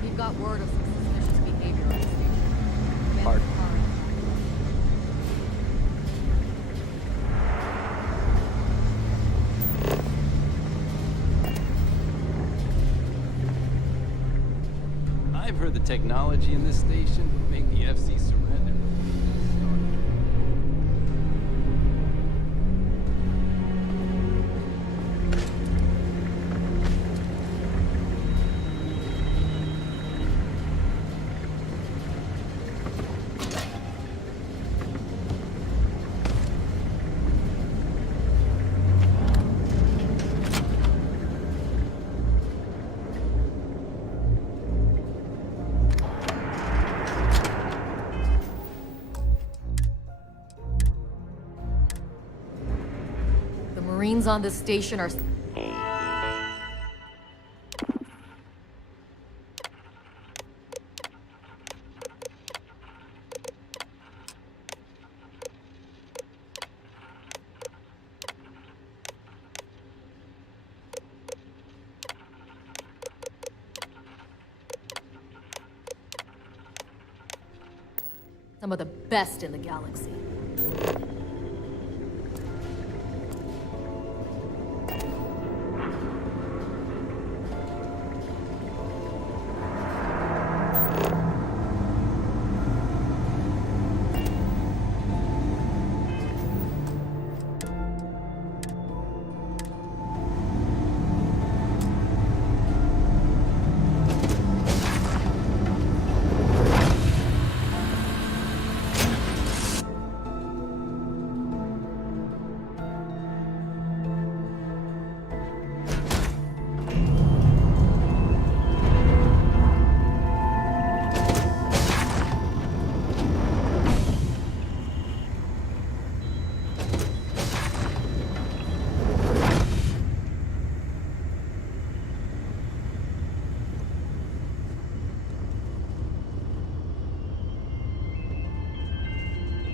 We've got word of some suspicious behavior on the station. Pardon? I've heard the technology in this station would make the FC surrender. The Marines on this station are... some of the best in the galaxy.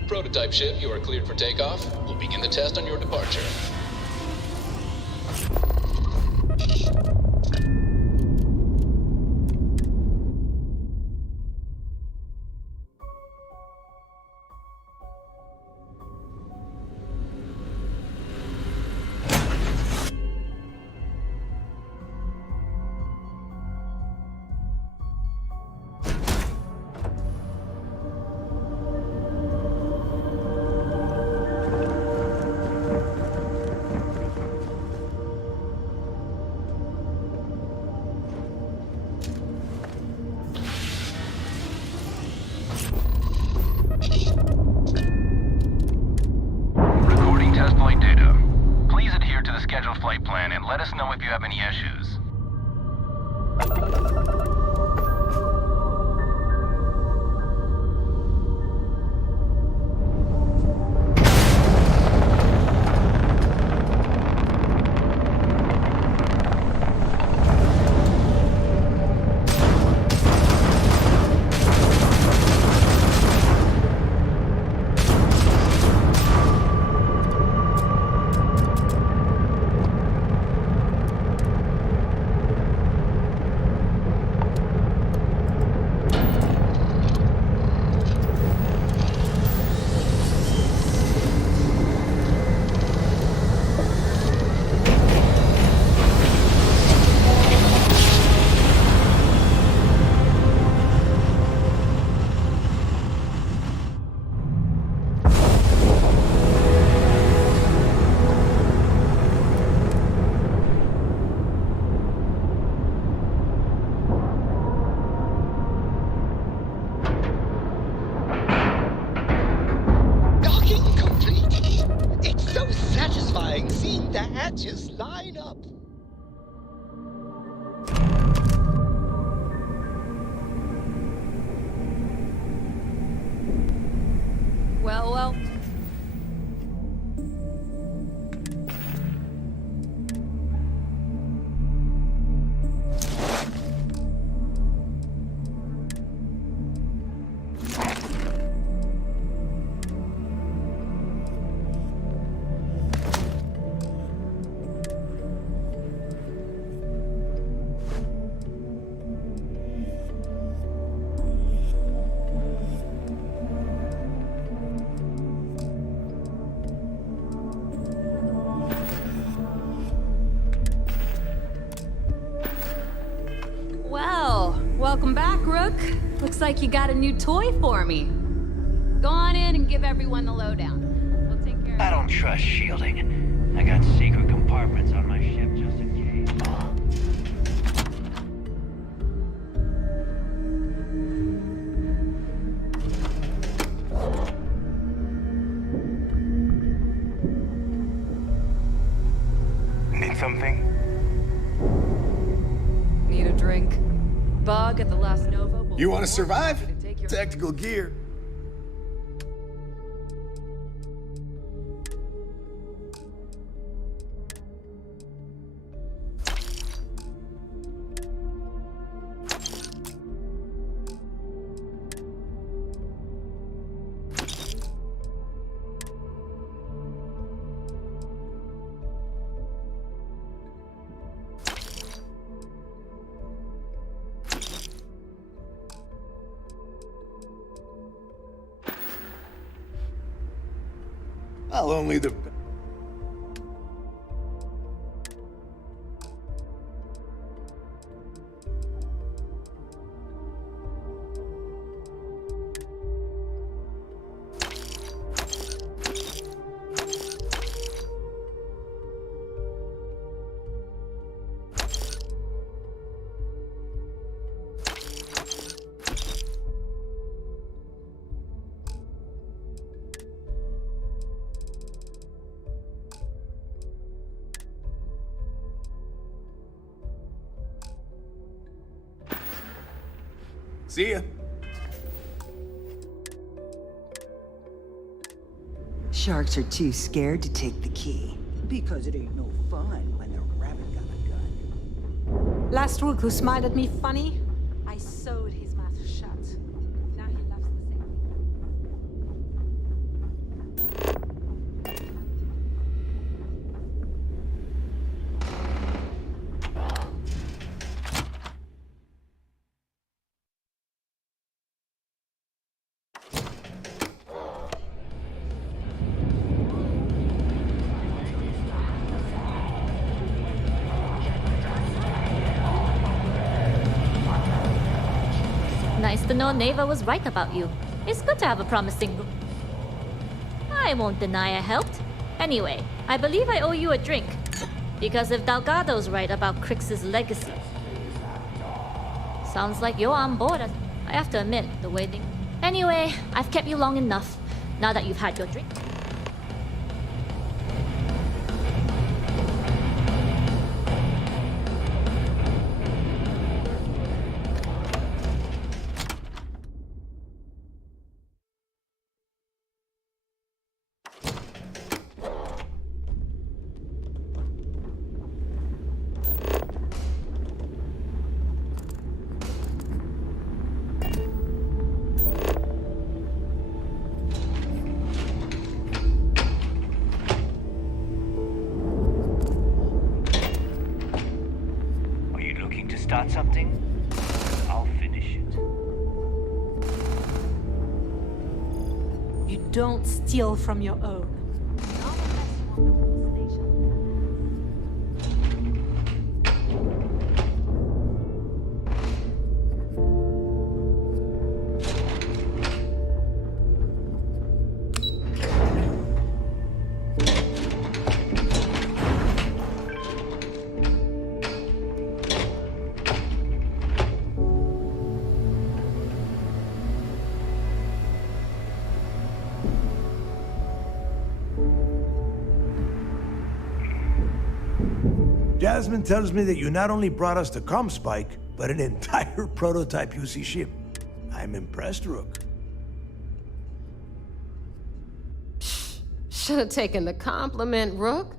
Prototype ship, you are cleared for takeoff. We'll begin the test on your departure. Welcome back, Rook. Looks like you got a new toy for me. Go on in and give everyone the lowdown. We'll take care of it. I don't trust shielding. I got secret compartments on my ship just in case. Need something? Need a drink? Bug at the last Nova. You want to survive? Tactical gear. I'll only the... See ya. Sharks are too scared to take the key. Because it ain't no fun when the rabbit got a gun. Last Rook who smiled at me funny, I sewed his mouth shut. Now he loves the same. Nice to know Neva was right about you. It's good to have a promising... I won't deny I helped. Anyway, I believe I owe you a drink. Because if Delgado's right about Crix's legacy... Sounds like you're on board. I have to admit, the way things... Anyway, I've kept you long enough. Now that you've had your drink. Start something, I'll finish it. You don't steal from your own. Jasmine tells me that you not only brought us the Comspike, but an entire prototype UC ship. I'm impressed, Rook. Should have taken the compliment, Rook.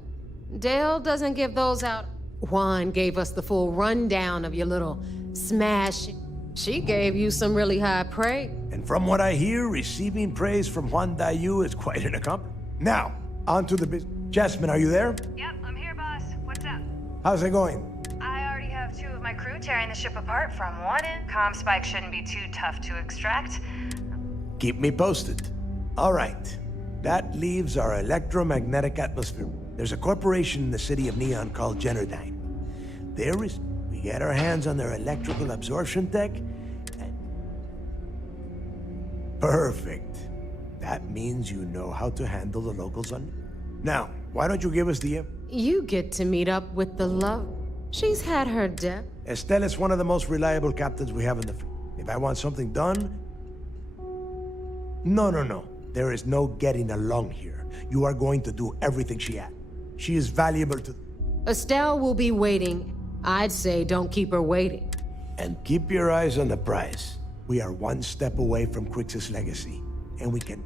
Dale doesn't give those out. Juan gave us the full rundown of your little smash. She gave you some really high praise. And from what I hear, receiving praise from Juan Dayu is quite an accomplishment. Now, on to the business. Jasmine, are you there? Yep, I'm here, boss. What's up? How's it going? I already have 2 of my crew tearing the ship apart from one end. Comspike shouldn't be too tough to extract. Keep me posted. All right. That leaves our electromagnetic atmosphere. There's a corporation in the city of Neon called Generdyne. We get our hands on their electrical absorption tech, Perfect. That means you know how to handle the locals on. Now, why don't you give us the... You get to meet up with the love. She's had her death. Estelle is one of the most reliable captains we have in the... If I want something done... No. There is no getting along here. You are going to do everything she asks. She is valuable to... Estelle will be waiting. I'd say don't keep her waiting. And keep your eyes on the prize. We are one step away from Crix's legacy. And we can...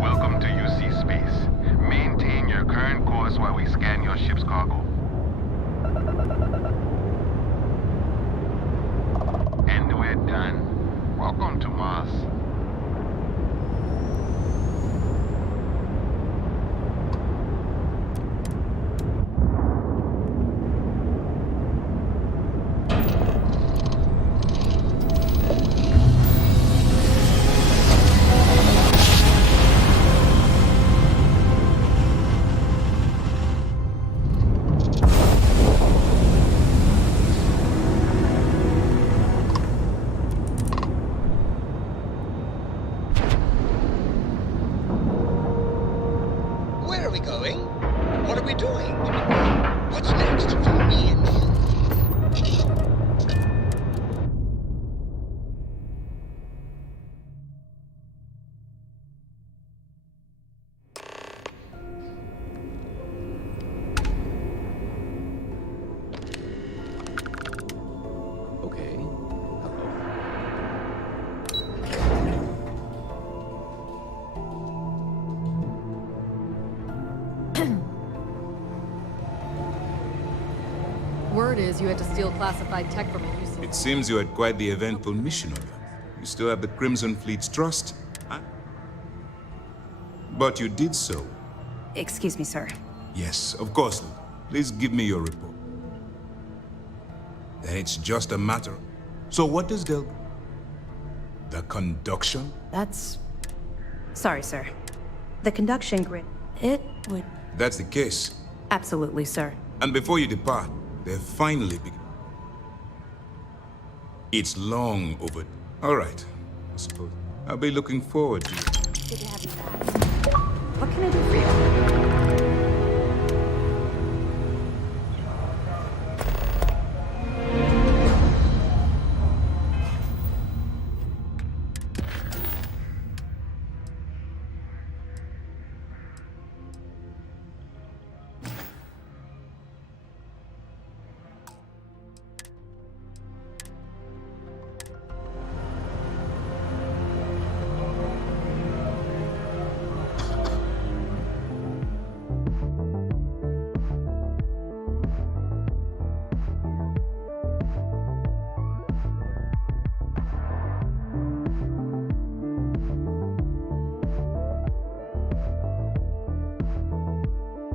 Welcome to UC Space. Maintain your current course while we scan your ship's cargo. And we're done. Welcome to Mars. Where are we going? What are we doing? What's next for me and you? Okay. Word is you had to steal classified tech from a UC. It seems you had quite the eventful mission on you. You still have the Crimson Fleet's trust, huh? But you did so. Excuse me, sir. Yes, of course. Please give me your report. Then it's just a matter. So what does Del... The conduction? That's... Sorry, sir. The conduction grid, it would... That's the case. Absolutely, sir. And before you depart, they've finally begun. It's long overdue. All right, I suppose. I'll be looking forward to it. Good to have you back. What can I do for you?